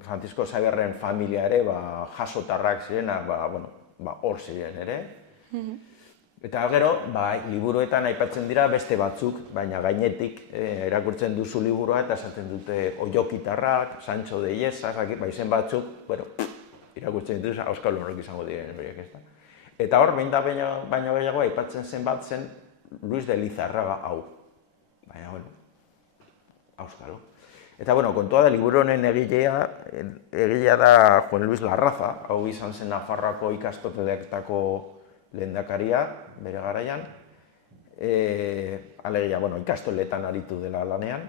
Francisco Xabierren familia ere, jasotarrak zirena, hor ziren ere. Eta gero, liburuetan aipatzen dira beste batzuk, baina gainetik erakurtzen duzu liburua eta esaten dute Oiokitarrak, Sancho de Illesas, izen batzuk, irakurtzen dituzu, Auskal Horrek izango diren horiek, ez da. Eta hor, behin da baino gehiago aipatzen zen bat zen Luis de Lizarraga hau. Baina, bueno, Auskalo. Eta, bueno, kontua da, liburu honen egilea da Juan Luis Larraza, hau izan zen Nafarroako ikastoteetako lehendakaria, bere garaian. Alegia, bueno, ikastoletan aritu dela lanean,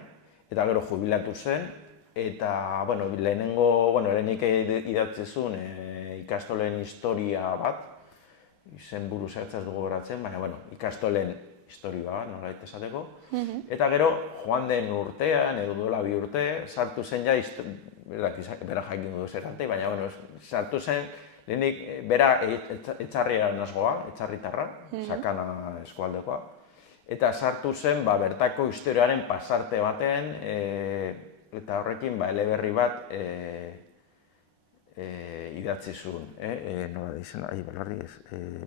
eta gero jubilatu zen, eta, bueno, lehenik idatzi zuen ikastolen historia bat, izen buru zertzaz dugu beratzen, baina, bueno, ikastolen historia bat, nolait esateko. Eta gero, joan den urtean, edo duela 2 urte, sartu zen ja, bera jakin dugu zerante, baina, bueno, sartu zen, lehenik, bera etxarria nazgoa, etxarritarra, Sakana eskualdekoa, eta sartu zen, bertako historiaren pasarte baten, eta horrekin, eleberri bat idatzi zuen, nola dizena,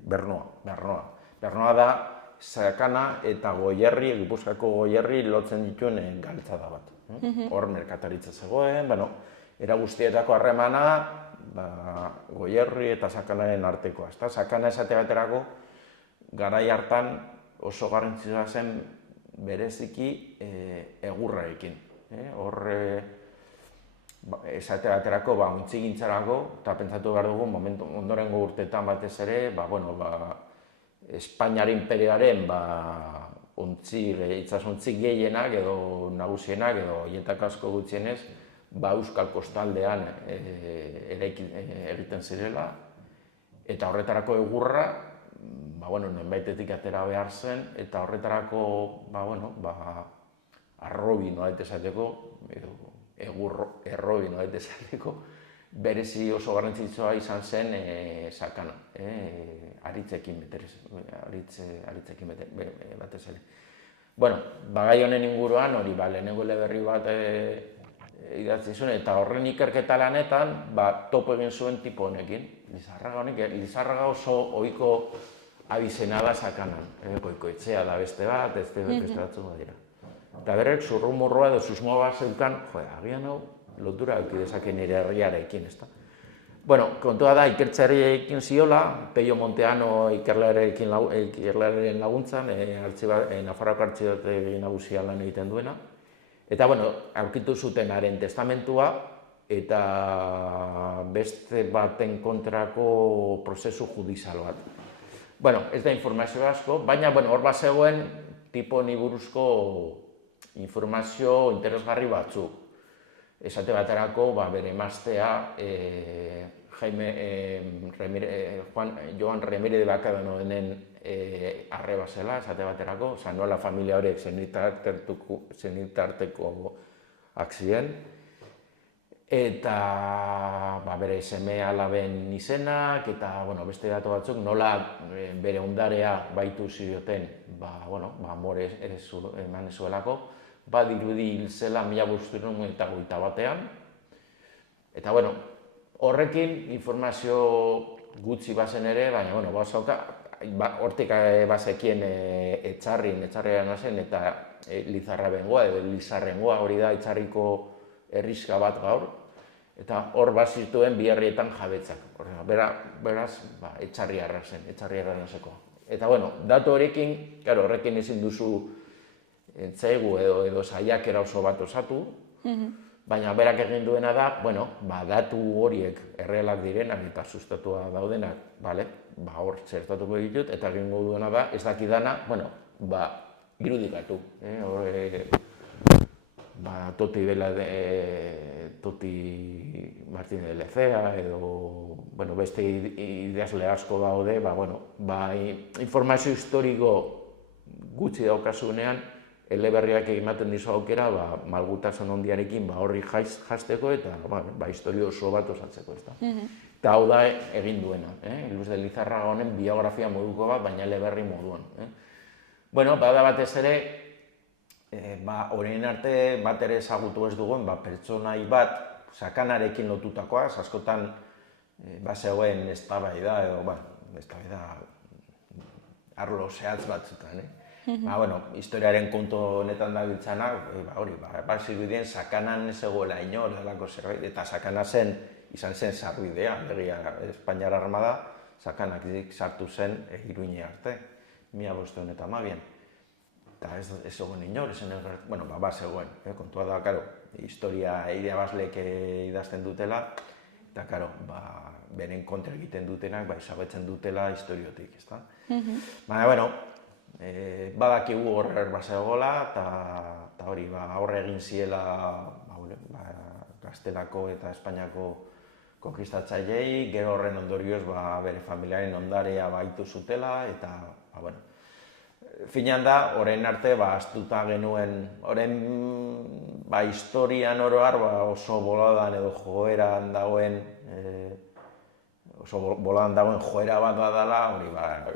Bernoa. Bernoa da, Sakana eta Goierri, Gipuzkoako Goierri lotzen dituen galtzada bat. Hor merkataritza zegoen, era guztietako harremana, Goierri eta Sakanaren artekoa. Sakana esate baterako, garai hartan oso garrantzitsua zen bereziki egurrarekin. Hor, esate baterako, ontzigintzarako, eta pentsatu behar dugu, ondorengo urteetan batez ere, Espainiar imperioaren itsasontzi gehienak edo nagusienak edo horietako asko gutxienez Euskal kostaldean egiten zirela eta horretarako egurra nonbaitetik atera behar zen eta horretarako arrobi nolait esateko edo errobi nolait esateko berezi oso garrantzitsua izan zen Sakana, aritzekin batez ere. Bueno, gai honen inguruan, hori lehenengo eleberri bat idatzi zuen, eta horren ikerketa lanetan topo egin zuen tipo honekin. Lizarraga oso ohiko abizena da Sakanan. Koikoetxea da beste bat, beste batzuk dira. Eta berrek zurrumurroa edo susmoa bat zeukan, agian hau, lotura eduki dezake nire herriarekin, ezta. Bueno, kontua da, ikertzearekin ziola, Peio Monteano ikerlaren laguntzan, Nafarroako artxibategi nagusia lan egiten duena, Eta, bueno, aurkitu zuten haren testamentua, eta beste baten kontrako prozesu judizial bat. Bueno, ez da informazio asko, baina, bueno, hor bat zegoen tipo honi buruzko informazio interesgarri batzuk. Esate baterako, bere emaztea, Joan Remire de Bakadenonen arreba zela, esate baterako, nola familia horiek zenitartekoak ziren, eta bere seme alaben izenak, eta beste datu batzuk, nola bere ondarea baitu zioten, amore eman zuelako, badirudi hil zela 1591 eta horrekin informazio gutxi bazen ere, baina hortik bazekien etxarrian zen eta Lizarrabengoa edo Lizarrengoa hori da etxarriko herriska bat gaur, eta hor bazituen bi herrietan jabetzak. Beraz, etxarriarra zen, etxarriarra nasekoa. Eta, datu horrekin, horrekin ezin duzu entzaigu edo saiakera oso bat osatu, baina berak egin duena da, datu horiek errealak direnak eta sustatua daudenak, hor zertatuko ditut, eta egingo duena da, ez dakidana, irudikatu. Toti Martín de Lecea edo beste idazle asko daude, informazio historiko gutxi daukasunean, eleberriak ematen dizu aukera malgutasun handiarekin horri jazteko eta historio oso bat osatzeko. Eta hau da egin duena, Luz de Lizarraga honen biografia moduko bat, baina eleberri moduan. Bada batez ere, orain arte bat ere ezagutu ez dugun pertsonai bat sakanarekin lotutakoa, askotan zegoen eztabaida edo eztabaida arlo zehatz batzutan. Historiaren kontu honetan dabiltzanak, zirudien sakanan ez egoela inor, zerbait, eta sakana izan zen sarbidea, Espainiar Armada, sakanak sartu zen Iruñe arte, 1512. Eta ez zegoen inor, zegoen, kontua da, historia irabazleek idazten dutela, eta, beren kontra egiten dutenak, izabetzen dutela historiotik, ezta? Baina, badakigu horrer bazegoela, eta hori, aurre egin ziela Gaztelako eta Espainiako konkistatzailei, gero horren ondorioz bere familiaren ondarea baitu zutela, eta, finean da, orain arte, astuta genuen, orain, historian oroar oso boladan edo joeran dagoen, joera bat badala, hori,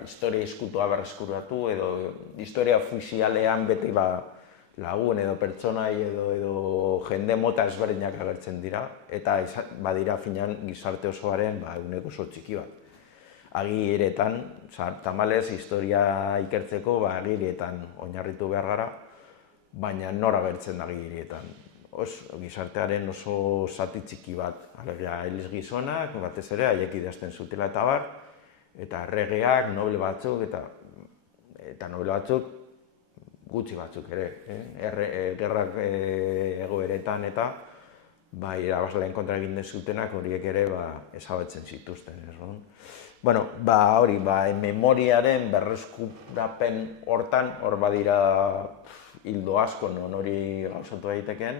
historia izkutua berreskuratu, edo historia ofizialean beti lagun edo pertsonai edo jende mota ezberdinak agertzen dira, eta badira finean gizarte osoaren ehuneko oso txiki bat. Agiretan, tamalez, historia ikertzeko agiretan oinarritu behar gara, baina nora agertzen da agirietan. Gizartearen oso zati txiki bat, eliz gizonak, batez ere, haiek idazten zutela eta bar, eta erregeak, nobel batzuk, eta nobel batzuk, gutxi batzuk ere, gerrak egoeretan eta irabazleen kontra egin zutenak horiek ere ezabatzen zituzten. Hori, memoriaren berreskurapen hortan, hor badira hildo asko non hori gauzatu daitekeen,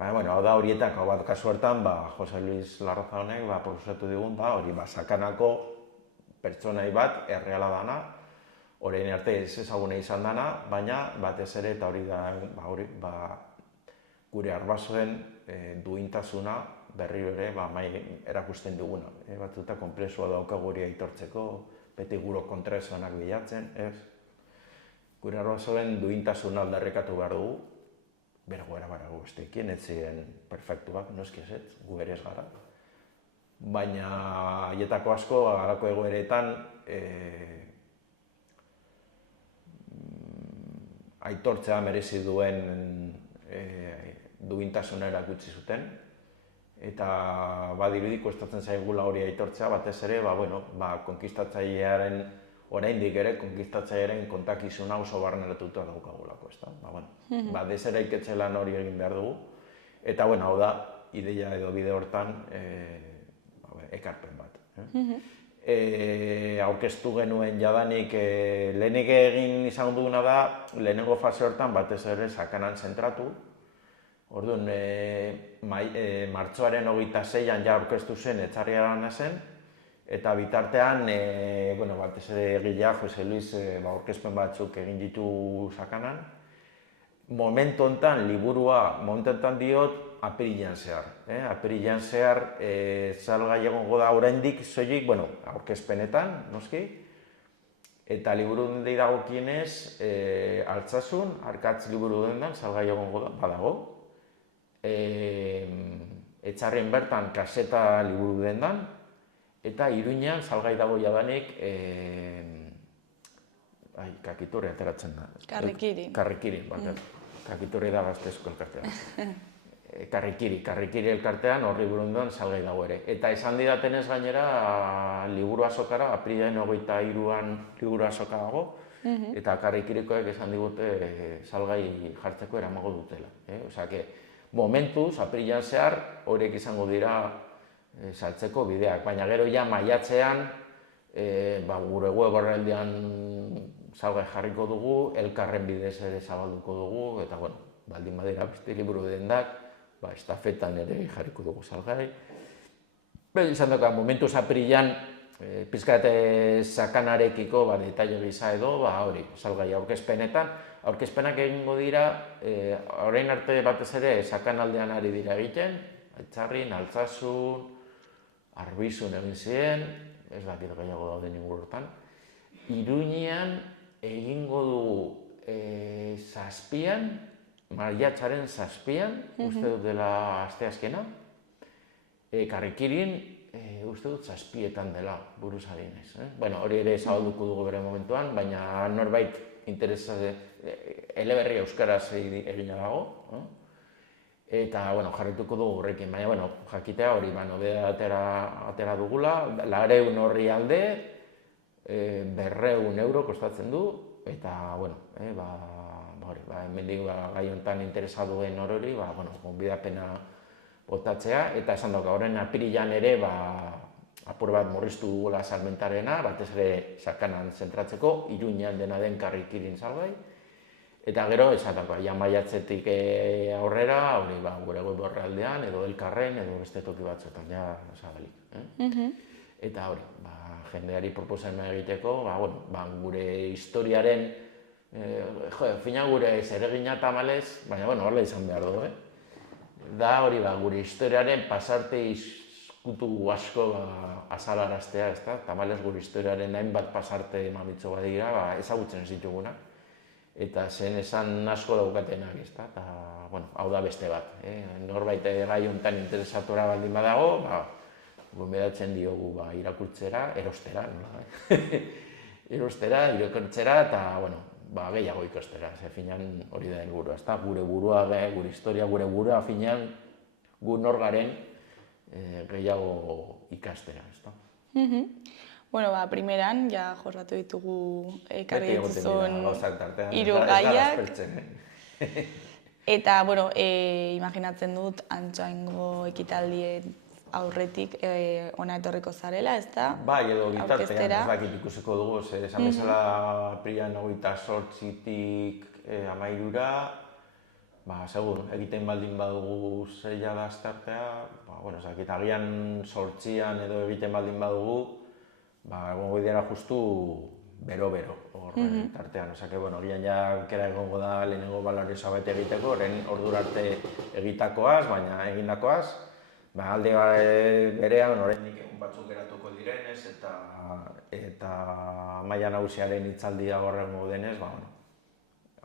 hau da horietako bat kasu hortan, Jose Luis Larraza honek proposatu digun, hori sakanako pertsonai bat erreala dana, orain arte ez ezaguna izan dana, baina batez ere, eta hori da, gure arbasoen duintasuna berriro ere erakusten duguna. Batzuta konplexua daukagu hori aitortzeko, beti guro kontraesanak bilatzen, ez? Gure arbasoen duintasuna aldarrikatu behar dugu, beragoera barago besteekin, ez ziren perfektuak, noski ez, gu ere ez gara. Baina haietako asko, halako egoeretan, aitortzea merezi duen duintasuna erakutsi zuten, eta badirudi kostatzen zaigula hori aitortzea, batez ere, konkistatzailearen oraindik ere konkistatzailearen kontakizuna oso barneratuta daukagulako, ezta? Deseraiketze lan hori egin behar dugu. Eta, hau da, ideia edo bide hortan ekarpen bat. Aurkeztu genuen jadanik lehenik egin izan duguna da, lehenengo fase hortan batez ere sakanan zentratu. Orduan, martxoaren 26an ja aurkeztu zen Etxarriarana zen, eta bitartean, batez ere egilea, Jose Luis, aurkezpen batzuk egin ditu sakanan. Momentu honetan, liburua, momentu honetan diot, apirilean zehar. Apirilean zehar, salgai egongo da oraindik soilik, aurkezpenetan, noski. Eta liburu dendei dagokienez, Altsasun, Arkatz liburu dendan, salgai egongo da, badago. Etxarrien bertan, Kaseta liburu dendan. Eta Iruñean, salgai dago jadanik, Kakitori ateratzen da. Karrikiri. Karrikiri, Kakitori da Gaztezko elkartean. Karrikiri elkartean, horri burunduan salgai dago ere. Eta esan didatenez gainera, liburu azokara, apirilean 23an liburu azoka dago, eta Karrikirikoek esan digute salgai jartzeko eramango dutela. Osea, momentuz, apirilean zehar, horiek izango dira saltzeko bideak, baina gero ja maiatzean, gure web orrialdean salgai jarriko dugu, elkarren bidez ere zabalduko dugu, eta baldin badira beste liburu dendak, estafetan ere jarriko dugu salgai. Izan dago, momentuz apirilean, pizkat sakanarekiko detaile gisa edo, hori, salgai aurkezpenetan. Aurkezpenak egingo dira, orain arte batez ere sakanaldean ari dira egiten, Etxarrin, Altsasun, Arbizun egin ziren, ez dakit gehiago dauden ingurutan. Iruñean egingo dugu zazpian, maiatzaren zazpian, uste dut dela asteazkena. Karrikirin, uste dut zazpietan dela, buruz adinez. Hori ere zabalduko dugu bere momentuan, baina norbait eleberri euskaraz egina dago. Eta, jarrituko dugu horrekin, baina, jakitea hori, nobedea atera dugula, 400 horri alde, 200 euro kostatzen du, eta, hemendik gai honetan interesaduen hori, gonbidapena botatzea, eta esan dauka, horren apirilean ere, apur bat murriztu dugula salmentarena, batez ere sakanan zentratzeko, Iruñean dena den Karrikirin salgai. Eta gero, esan dauka, maiatzetik aurrera, hori gure web orrialdean, edo elkarren, edo beste toki batzuetan, zabalik. Eta hori, jendeari proposamena egiteko, gure historiaren, fina gure zeregina tamalez, baina horrela izan behar du, da hori gure historiaren pasarte izkutu asko azalaraztea, tamalez gure historiaren hainbat pasarte mamitxo badira, ezagutzen ez dituguna, eta zen esan asko daukatenak, eta hau da beste bat. Norbait gai honetan interesatora baldin badago, gonbidatzen diogu irakurtzera, erostera, irakurtzera, eta gehiago ikostera, finean hori da helburua, gure burua, gure historia, gure burua, finean gu nor garen gehiago ikastera. Primeran, ja jorratu ditugu ekarri dituzun hiru gaiak. Eta, imaginatzen dut, Antsoaingo ekitaldien aurretik ona etorriko zarela, ez da? Bai, edo bitartean, ez dakit ikusiko dugu, esan bezala apirilean 28tik 13ra, segur, egiten baldin badugu zeila da astartea, agian 8an edo egiten baldin badugu, egongo dira justu bero-bero hor tartean. Gian ja kera egongo da lehenengo balorioa bat egiteko, horren ordura arte egitakoaz, baina egindakoaz, alde berean oraindik egun batzuk geratuko direnez eta maila nagusiaren hitzaldia horrengo denez,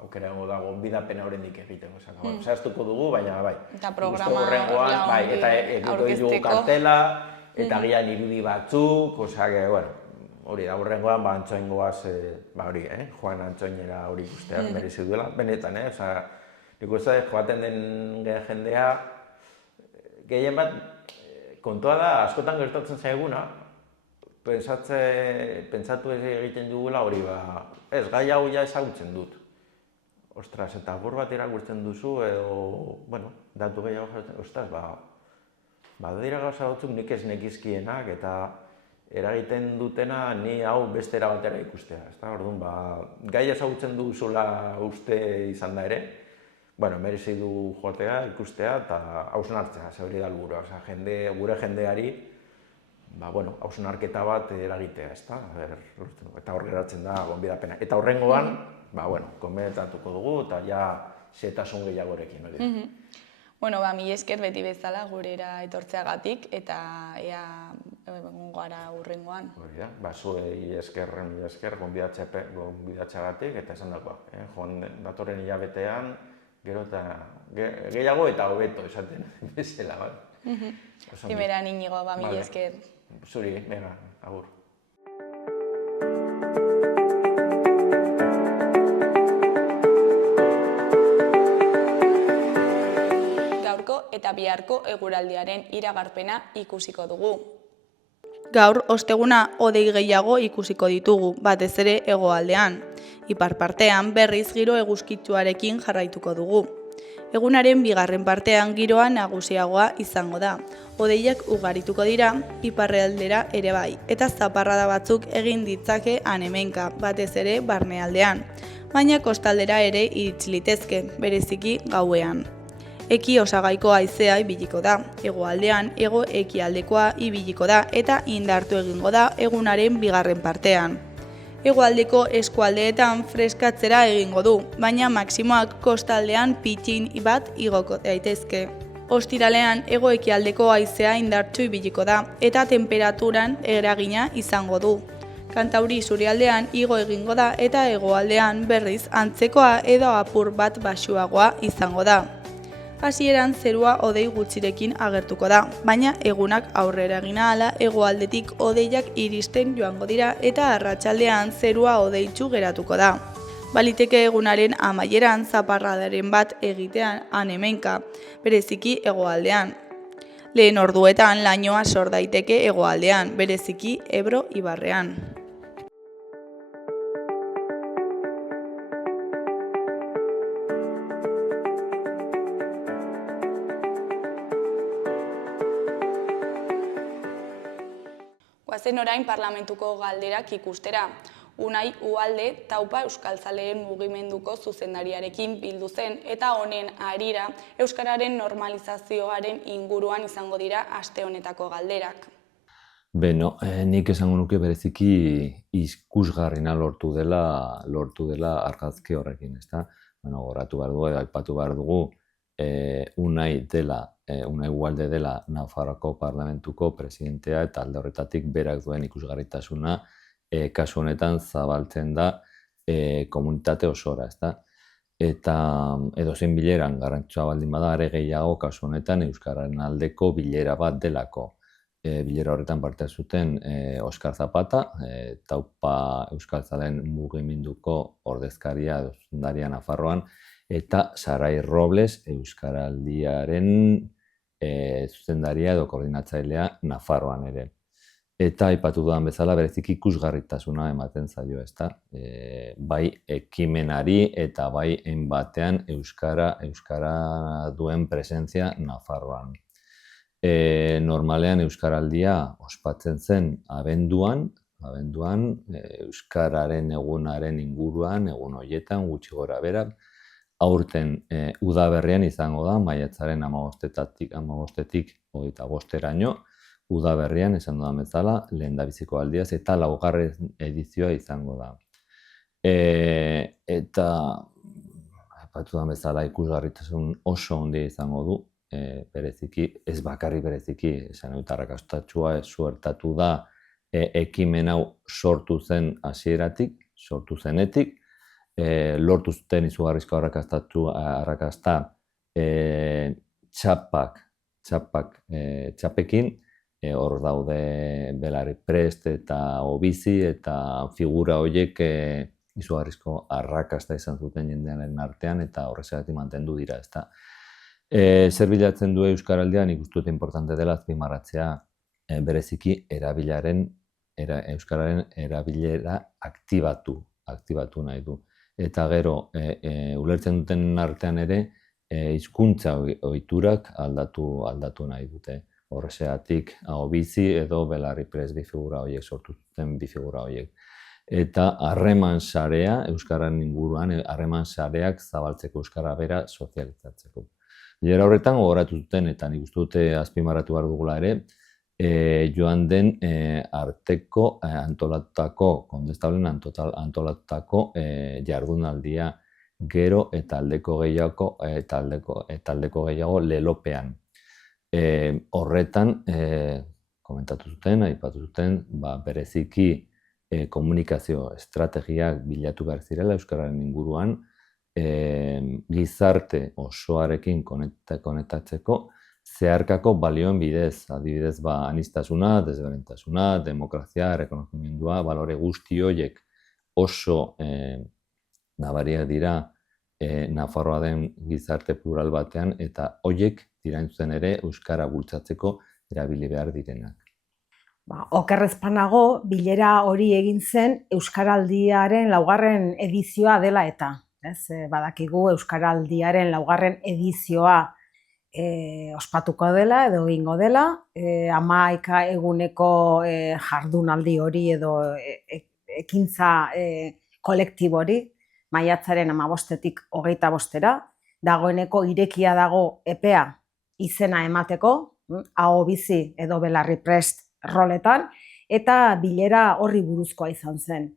aukera egongo da gonbidapena oraindik egiteko. Zehaztuko dugu, baina bai. Eta programa eta egiko ditugu kartela, eta gian irudi batzuk, hori da, horrengoan Antsoaingoaz, Joan Antsoainera hori ikusteak merezi duela, benetan, nik uste joaten den jendea, gehien bat, kontua da, askotan gertatzen zaiguna, pentsatu egiten dugula hori ez, gai hau ja ezagutzen dut. Ostras, eta apur bat irakurtzen duzu edo, bueno, datu gehiago jartzen, ostras, badira gauza batzuk nik ez nekizkienak eta eragiten dutena ni hau beste era batera ikustea, ezta? Orduan, gai ezagutzen duzula uste izan da ere, bueno, merezi du joatea, ikustea eta hausnartzea, ze hori da helburua, gure jendeari, bueno, hausnarketa bat eragitea, ezta? Eta hor geratzen da gonbidapena. Eta horrengoan, bueno, komentatuko dugu eta ja xehetasun gehiagorekin hori. Bueno, mila esker beti bezala gurera etortzeagatik eta ea gara hurrengoan. Hori da, zuei esker gonbidatzeagatik eta esan dagoa. Joan datorren hilabetean, gero eta gehiago eta hobeto esaten bezala, bai? Primeran Inigo, mila esker. Zuri, venga, agur. Gaurko eta biharko eguraldiaren iragarpena ikusiko dugu. Gaur, osteguna hodei gehiago ikusiko ditugu, batez ere hegoaldean. Ipar partean berriz giro eguzkitsuarekin jarraituko dugu. Egunaren bigarren partean giroa nagusiagoa izango da. Hodeiak ugarituko dira, iparraldera ere bai, eta zaparrada batzuk egin ditzake han-hemenka, batez ere barnealdean. Baina kostaldera ere iritsi litezke, bereziki gauean. Eki osagaiko haizea ibiliko da, hegoaldean hego-ekialdekoa ibiliko da eta indartu egingo da egunaren bigarren partean. Hegoaldeko eskualdeetan freskatzera egingo du, baina maximoak kostaldean pitxin bat igoko daitezke. Ostiralean hego-ekialdeko haizea indartsu ibiliko da eta temperaturan eragina izango du. Kantauri isurialdean igo egingo da eta hegoaldean berriz antzekoa edo apur bat baxuagoa izango da. Hasieran zerua hodei gutxirekin agertuko da, baina egunak aurrera egin ahala hegoaldetik hodeiak iristen joango dira eta arratsaldean zerua hodeitsu geratuko da. Baliteke egunaren amaieran zaparradaren bat egitean han-hemenka, bereziki hegoaldean. Lehen orduetan lainoa sor daiteke hegoaldean, bereziki Ebro ibarrean. Goazen orain parlamentuko galderak ikustera. Unai Ugalde Taupa Euskaltzaleen mugimenduko zuzendariarekin bildu zen eta honen harira euskararen normalizazioaren inguruan izango dira aste honetako galderak. Beno, nik esango nuke bereziki ikusgarrina lortu dela argazki horrekin, ezta? Bueno, goratu behar dugu, aipatu behar dugu, Unai Ugalde dela Nafarroako parlamentuko presidentea eta alde horretatik berak duen ikusgarritasuna kasu honetan zabaltzen da komunitate osora, ezta? Eta edozein bileran garrantzitsua baldin bada are gehiago kasu honetan euskararen aldeko bilera bat delako. Bilera horretan parte zuten Oskar Zapata, Taupa Euskaltzaleen mugimenduko ordezkaria zuzendaria Nafarroan, eta Sarai Robles Euskaraldiaren zuzendaria edo koordinatzailea Nafarroan ere. Eta aipatu dudan bezala bereziki ikusgarritasuna ematen zaio, ezta? Bai ekimenari eta bai batean euskara duen presentzia Nafarroan. Normalean Euskaraldia ospatzen zen abenduan euskararen egunaren inguruan, egun horietan gutxi gora bera. Aurten udaberrian izango da, maiatzaren 15-tik 25-eraino, udaberrian esan dudan bezala, lehendabiziko aldiaz eta 4. edizioa izango da. Eta aipatu dudan bezala ikusgarritasun oso handia izango du, bereziki, ez bakarrik bereziki, esan dut arrakastatsua suertatu da ekimen hau sortu zenetik, lortu zuten izugarrizko arrakasta txapekin, hor daude Belari Prest eta Obizi eta figura horiek izugarrizko arrakasta izan zuten jendearen artean eta horrexegatik mantendu dira, ezta. Zer bilatzen du Euskaraldian, nik uste dut importante dela azpimarratzea bereziki erabilaren euskararen erabilera aktibatu nahi du. Eta gero, ulertzen duten artean ere, hizkuntza ohiturak aldatu nahi dute. Horregatik, hau bizi edo belarri prest bi figura horiek sortu zuten bi figura horiek. Eta harreman sarea, euskararen inguruan, harreman sareak zabaltzeko euskara bera sozializatzeko. Bilera horretan gogoratu zuten, eta nik uste dute azpimarratu behar dugula ere, joan den arteko antolatutako, kondestablen antolatutako jardunaldia gero eta aldeko gehiago lelopean. Horretan, komentatu zuten, aipatu zuten, bereziki komunikazio estrategiak bilatu behar zirela euskararen inguruan, gizarte osoarekin konektatzeko, zeharkako balioen bidez, adibidez, aniztasuna, desberdintasuna, demokrazia, errekonozimendua, balore guzti horiek oso nabariak dira Nafarroa den gizarte plural batean, eta horiek dira zuzen ere euskara bultzatzeko erabili behar direnak. Okerrezpanago, bilera hori egin zen Euskaraldiaren 4. edizioa dela eta. Badakigu Euskaraldiaren 4. edizioa ospatuko dela edo egingo dela, 11 eguneko jardunaldi hori edo ekintza kolektibo hori, maiatzaren 15-tik 25-era, dagoeneko irekia dago epea izena emateko, aho bizi edo belarri prest roletan, eta bilera horri buruzkoa izan zen.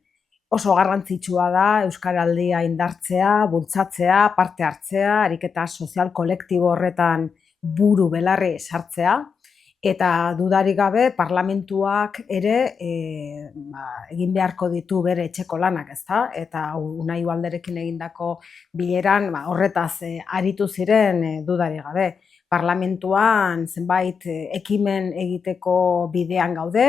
Oso garrantzitsua da Euskaraldia indartzea, bultzatzea, parte hartzea, ariketa sozial kolektibo horretan buru belarri sartzea, eta dudarik gabe parlamentuak ere egin beharko ditu bere etxeko lanak, ezta? Eta Unai Ugalderekin egindako bileran horretaz aritu ziren dudarik gabe. Parlamentuan zenbait ekimen egiteko bidean gaude,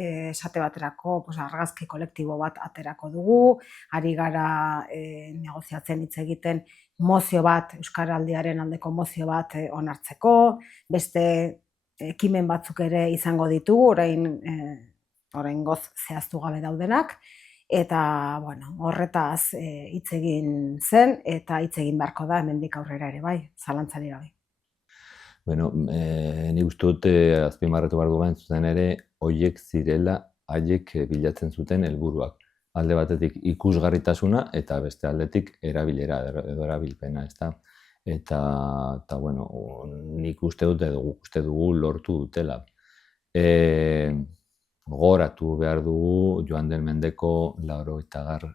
esate baterako argazki kolektibo bat aterako dugu, ari gara negoziatzen hitz egiten mozio bat, Euskaraldiaren aldeko mozio bat onartzeko, beste ekimen batzuk ere izango ditugu, oraingoz zehaztu gabe daudenak, eta horretaz hitz egin zen eta hitz egin beharko da hemendik aurrera ere bai, zalantzarik gabe. Nik uste dut azpimarratu behar dugu zuzen ere, horiek zirela haiek bilatzen zuten helburuak. Alde batetik ikusgarritasuna eta beste aldetik erabilera edo erabilpena, ezta? Eta nik uste dut edo uste dugu lortu dutela. Gogoratu behar dugu joan den mendeko 80.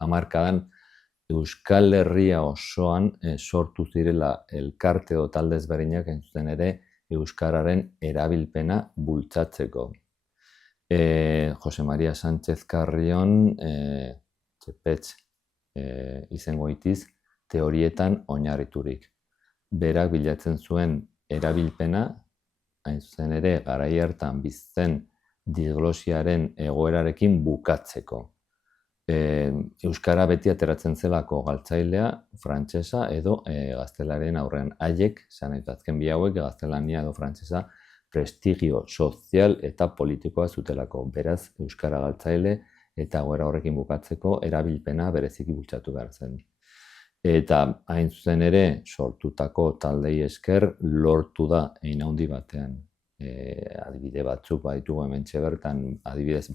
hamarkadan Euskal Herria osoan sortu zirela elkarte edo talde ezberdinak entzuten ere euskararen erabilpena bultzatzeko. Jose Maria Sánchez Carrion, Txepetx izango itiz, teorietan oinarriturik. Berak bilatzen zuen erabilpena, hain zuzen ere garai hartan bizitzen diglosiaren egoerarekin bukatzeko. Euskara beti ateratzen zelako galtzailea, frantsesa edo gaztelaren aurrean. Haiek, azken bi hauek, gaztelania edo frantsesa, prestigio sozial eta politikoa zutelako. Beraz, euskara galtzaile eta egoera horrekin bukatzeko erabilpena bereziki bultzatu behar zen. Eta hain zuzen ere, sortutako taldei esker lortu da hein handi batean. Adibide batzuk baditugu hementxe bertan, adibidez,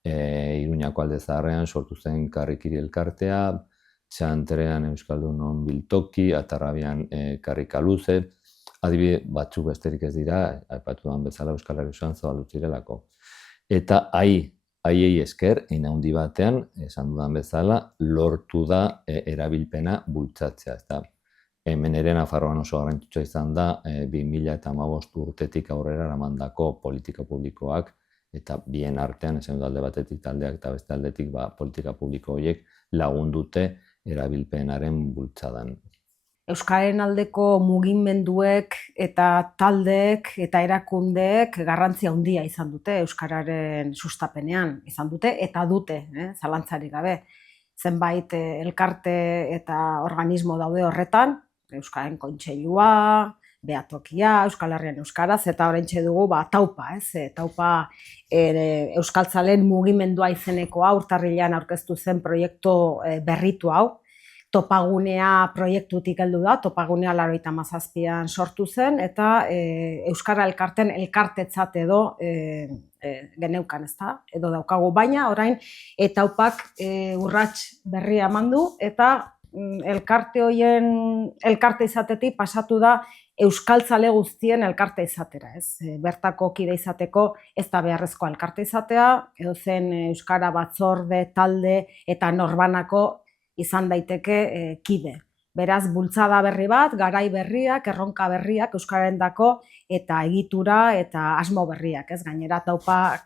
Iruñako Alde Zaharrean sortu zen Karrikiri elkartea, Txantrean Euskaldunon biltoki, Atarrabian Karrikaluze, adibide batzuk besterik ez dira, aipatu duan bezala Euskal Herria osoan zabaldu zirelako. Eta haiei esker, hein handi batean, esan dudan bezala, lortu da erabilpena bultzatzea. Hemen ere Nafarroan oso garrantzitsua izan da 2015 urtetik aurrera eramandako politika publikoak, eta bien artean, esan dut alde batetik taldeak eta beste aldetik politika publiko horiek lagundute erabilpenaren bultzadan. Euskararen aldeko mugimenduek eta taldeek eta erakundeek garrantzi handia izan dute Euskararen sustapenean izan dute eta dute, zalantzarik gabe. Zenbait elkarte eta organismo daude horretan, Euskararen Kontseilua, behatokia, Euskal Herrian euskaraz, eta oraintxe dugu taupa, taupa euskaltzaleen mugimendua izenekoa urtarrilean aurkeztu zen proiektu berritu hau. Topagunea proiektutik heldu da, Topagunea 97an sortu zen, eta Euskara elkarten elkartetzat edo geneukan, edo daukagu, baina orain taupak urrats berria eman du, eta elkarte horien elkarte izatetik pasatu da euskaltzale guztien elkarte izatera, bertako kide izateko ez da beharrezkoa elkarte izatea, edozein euskara batzorde, talde eta norbanako izan daiteke kide. Beraz, bultzada berri bat, garai berriak, erronka berriak euskararendako eta egitura eta asmo berriak, gainera taupak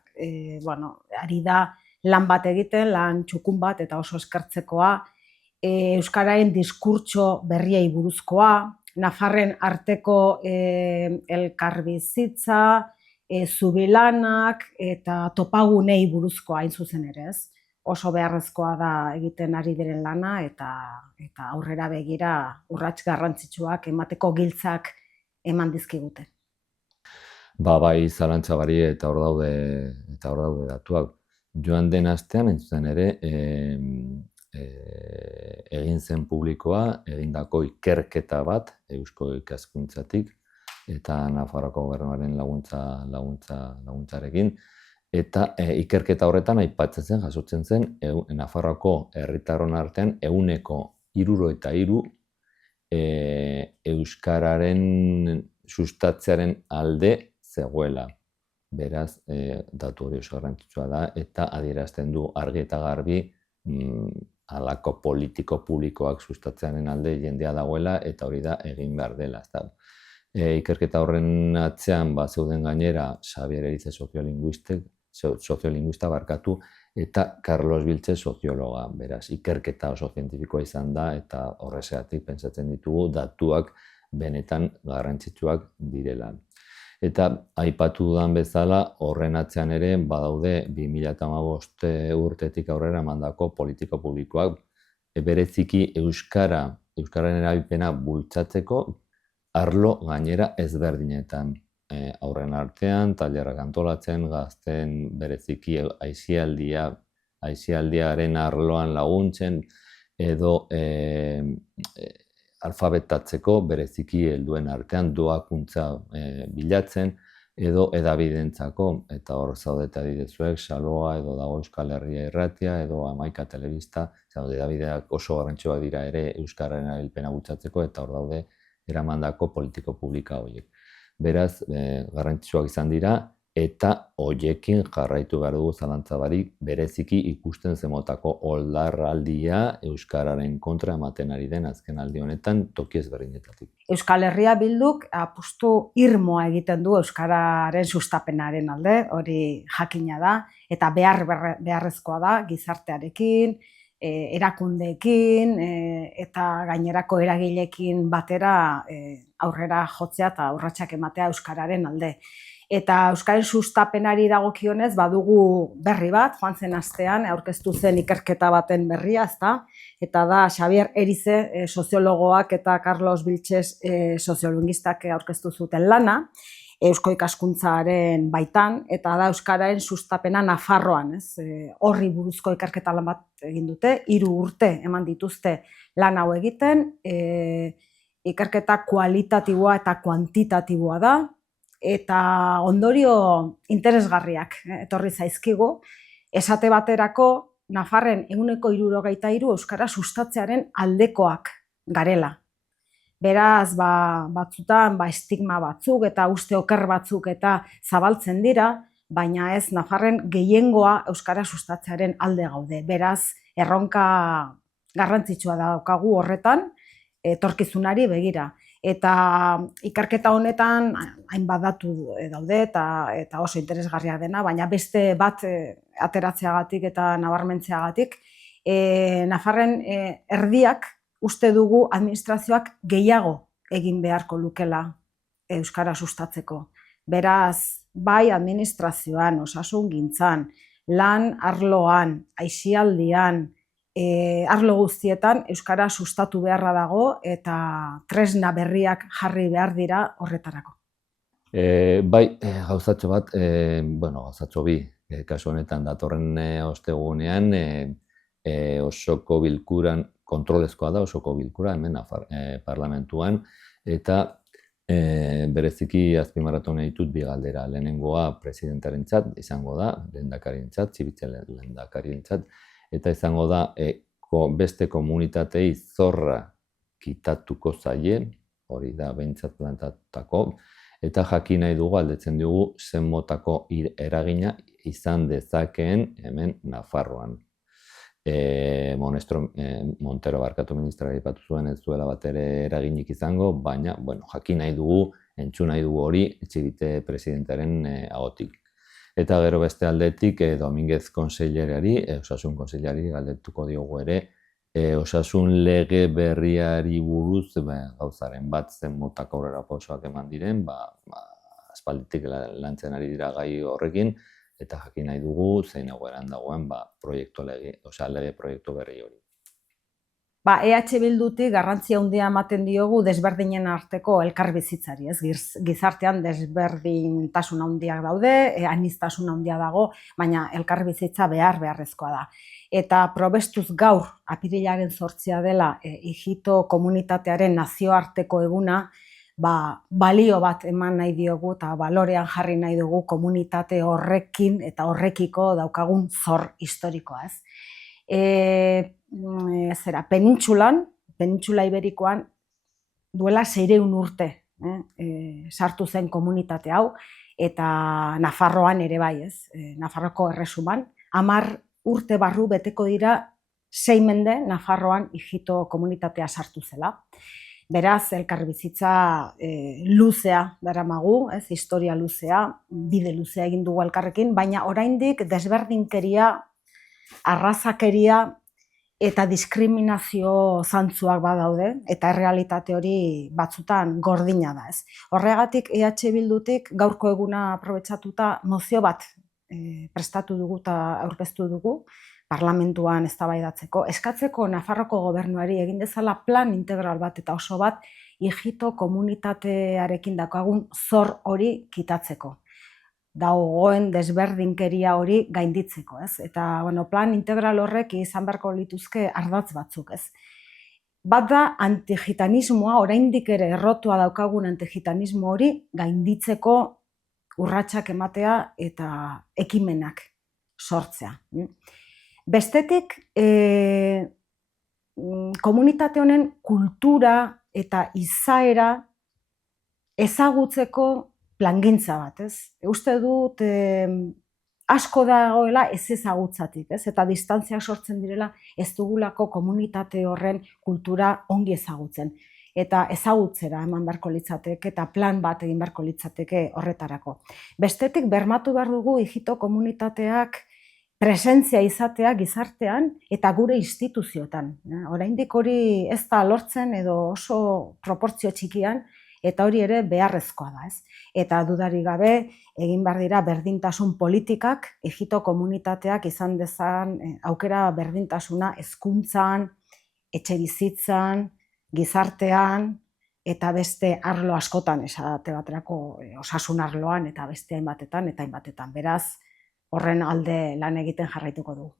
ari da lan bat egiten, lan txukun bat eta oso eskertzekoa, euskararen diskurtso berriei buruzkoa, nafarren arteko elkarbizitza, zubilanak eta topagunei buruzkoa hain zuzen ere, oso beharrezkoa da egiten ari diren lana eta aurrera begira urrats garrantzitsuak emateko giltzak eman dizkigute. Bai, zalantza bari eta hor daude datuak. Joan den astean entzuten ere egin zen publikoa, egindako ikerketa bat Eusko Ikaskuntzatik eta Nafarroako Gobernuaren laguntzarekin. Eta ikerketa horretan aipatzen zen, jasotzen zen, Nafarroako herritarron artean 73% euskararen sustatzearen alde zegoela. Beraz, datu hori oso garrantzitsua da, eta adierazten du argi eta garbi halako politiko publikoak sustatzearen alde jendea dagoela, eta hori da egin behar dela. Ikerketa horren atzean zeuden gainera Xabier Erize soziolinguista eta Carlos Vilches soziologa. Beraz, ikerketa oso zientifikoa izan da eta horrexegatik pentsatzen ditugu datuak benetan garrantzitsuak direla. Eta aipatu dudan bezala horren atzean ere badaude 2015 urtetik aurrera emandako politiko publikoak bereziki euskararen erabilpena bultzatzeko arlo gainera ezberdinetan. Aurren artean, tailerrak antolatzen, gazten bereziki aisialdiaren arloan laguntzen, edo alfabetatzeko bereziki helduen artean doakuntza bilatzen, edo edabidentzako, eta hor zaudeta didezuek, Saloa, edo dago Euskal Herria Irratia, edo Hamaika Telebista, edabideak oso garrantzitsuak dira ere euskararen erabilpena bultzatzeko, eta hor daude eramandako politiko publika horiek. Beraz, garrantzitsuak izan dira, eta horiekin jarraitu behar dugu zalantza barik bereziki ikusten zemotako oldarraldia euskararen kontra ematen ari den azken aldi honetan toki ezberdinetatik. Euskal Herria Bilduk apustu irmoa egiten du euskararen sustapenaren alde, hori jakina da, eta beharrezkoa da gizartearekin, erakundeekin eta gainerako eragileekin batera aurrera jotzea eta urratsak ematea euskararen alde. Eta euskaren sustapenari dagokionez badugu berri bat, joan zen astean aurkeztu zen ikerketa baten berria, eta da Xabier Erize soziologoak eta Carlos Vilches soziolinguistak aurkeztu zuten lana, Eusko Ikaskuntzaren baitan, eta da euskararen sustapena Nafarroan, horri buruzko ikerketa lan bat egin dute, 3 urte eman dituzte lan hau egiten, ikerketa kualitatiboa eta kuantitatiboa da, eta ondorio interesgarriak etorri zaizkigu, esate baterako Nafarren 73% euskara sustatzearen aldekoak garela. Beraz, batzutan estigma batzuk eta uste oker batzuk eta zabaltzen dira, baina ez Nafarren gehiengoa euskara sustatzearen alde gaude. Beraz, erronka garrantzitsua daukagu horretan, etorkizunari begira. Eta ikerketa honetan hainbat datu daude eta oso interesgarria dena, baina beste bat ateratzeagatik eta nabarmentzeagatik, Nafarren erdiak uste dugu administrazioak gehiago egin beharko lukela euskara sustatzeko. Beraz, bai administrazioan, osasungintzan, lan arloan, aisialdian, arlo guztietan euskara sustatu beharra dago eta tresna berriak jarri behar dira horretarako. Bai, gauzatxo bat, gauzatxo bi, kasu honetan datorren ostegunean osoko bilkuran, kontrolezkoa da osoko bilkura, hemen parlamentuan, eta bereziki azpimarratu nahi ditut bi galdera. Lehenengoa presidentarentzat izango da, lehendakarientzat, Txibitze lehendakarientzat, eta izango da beste komunitatei zorra kitatuko zaie, hori da behintzat plantatutako, eta jakin nahi dugu, aldetzen dugu, zen motako eragina izan dezakeen hemen Nafarroan. Montero barkatu ministra aipatu zuen ez duela bat ere eraginik izango, baina jakin nahi dugu, entzun nahi dugu hori Txibite presidentaren ahotik. Eta gero beste aldetik Dominguez konseilariari, osasun konseilariari galdetuko diogu ere, osasun lege berriari buruz gauzaren bat zen motako aurrerapausoak eman diren, aspalditik lantzen ari dira gai horrekin, eta jakin nahi dugu zein egoeran dagoen lege proiektu berri hori. EH Bildutik garrantzia handia ematen diogu desberdinen arteko elkarbizitzari, gizartean desberdintasun handiak daude, aniztasun handia dago, baina elkarbizitza beharrezkoa da. Eta probestuz gaur, apirilaren 8 dela, Ijito komunitatearen nazioarteko eguna, balio bat eman nahi diogu eta balorean jarri nahi dugu komunitate horrekin eta horrekiko daukagun zor historikoa, Penintsula Iberikoan duela 600 urte sartu zen komunitate hau, eta Nafarroan ere bai, Nafarroko erresuman, 10 urte barru beteko dira 6 mende Nafarroan Ijito komunitatea sartu zela. Beraz, elkarbizitza luzea daramagu, historia luzea, bide luzea egin dugu elkarrekin, baina oraindik desberdinkeria, arrazakeria eta diskriminazio zantzuak badaude, eta errealitate hori batzutan gordina da. Horregatik EH Bildutik gaurko eguna aprobetxatuta mozio bat prestatu dugu eta aurkeztu dugu, parlamentuan eztabaidatzeko, eskatzeko Nafarroko gobernuari egin dezala plan integral bat eta oso bat Ijito komunitatearekin daukagun zor hori kitatzeko. Dagoen desberdinkeria hori gainditzeko, Eta, plan integral horrek izan beharko lituzke ardatz batzuk, Bat da, antigitanismoa, oraindik ere errotua daukagun antigitanismo hori gainditzeko urratsak ematea eta ekimenak sortzea. Bestetik, komunitate honen kultura eta izaera ezagutzeko plangintza bat, Uste dut asko dagoela ez ezagutzatik, eta distantziak sortzen direla ez dugulako komunitate horren kultura ongi ezagutzen. Eta ezagutzera eman beharko litzateke eta plan bat egin beharko litzateke horretarako. Bestetik, bermatu behar dugu Ijito komunitateak presentzia izatea gizartean eta gure instituzioetan. Oraindik hori ez da lortzen edo oso proportzio txikian, eta hori ere beharrezkoa da, Eta dudarik gabe, egin behar dira berdintasun politikak, Ijito komunitateak izan dezan aukera berdintasuna hezkuntzan, etxebizitzan, gizartean, eta beste arlo askotan, esate baterako osasun arloan, eta beste hainbatetan. Beraz, horren alde lan egiten jarraituko du.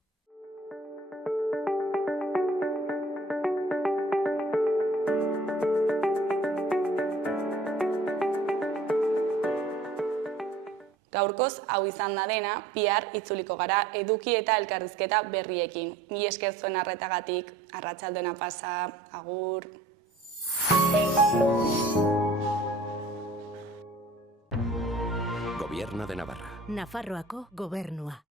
Gaurkoz, hau izan da dena, bihar itzuliko gara eduki eta elkarrizketa berriekin. Mila esker zuen arretagatik, arratsaldona pasa, agur. Gobierno de Navarra. Nafarroako gobernua.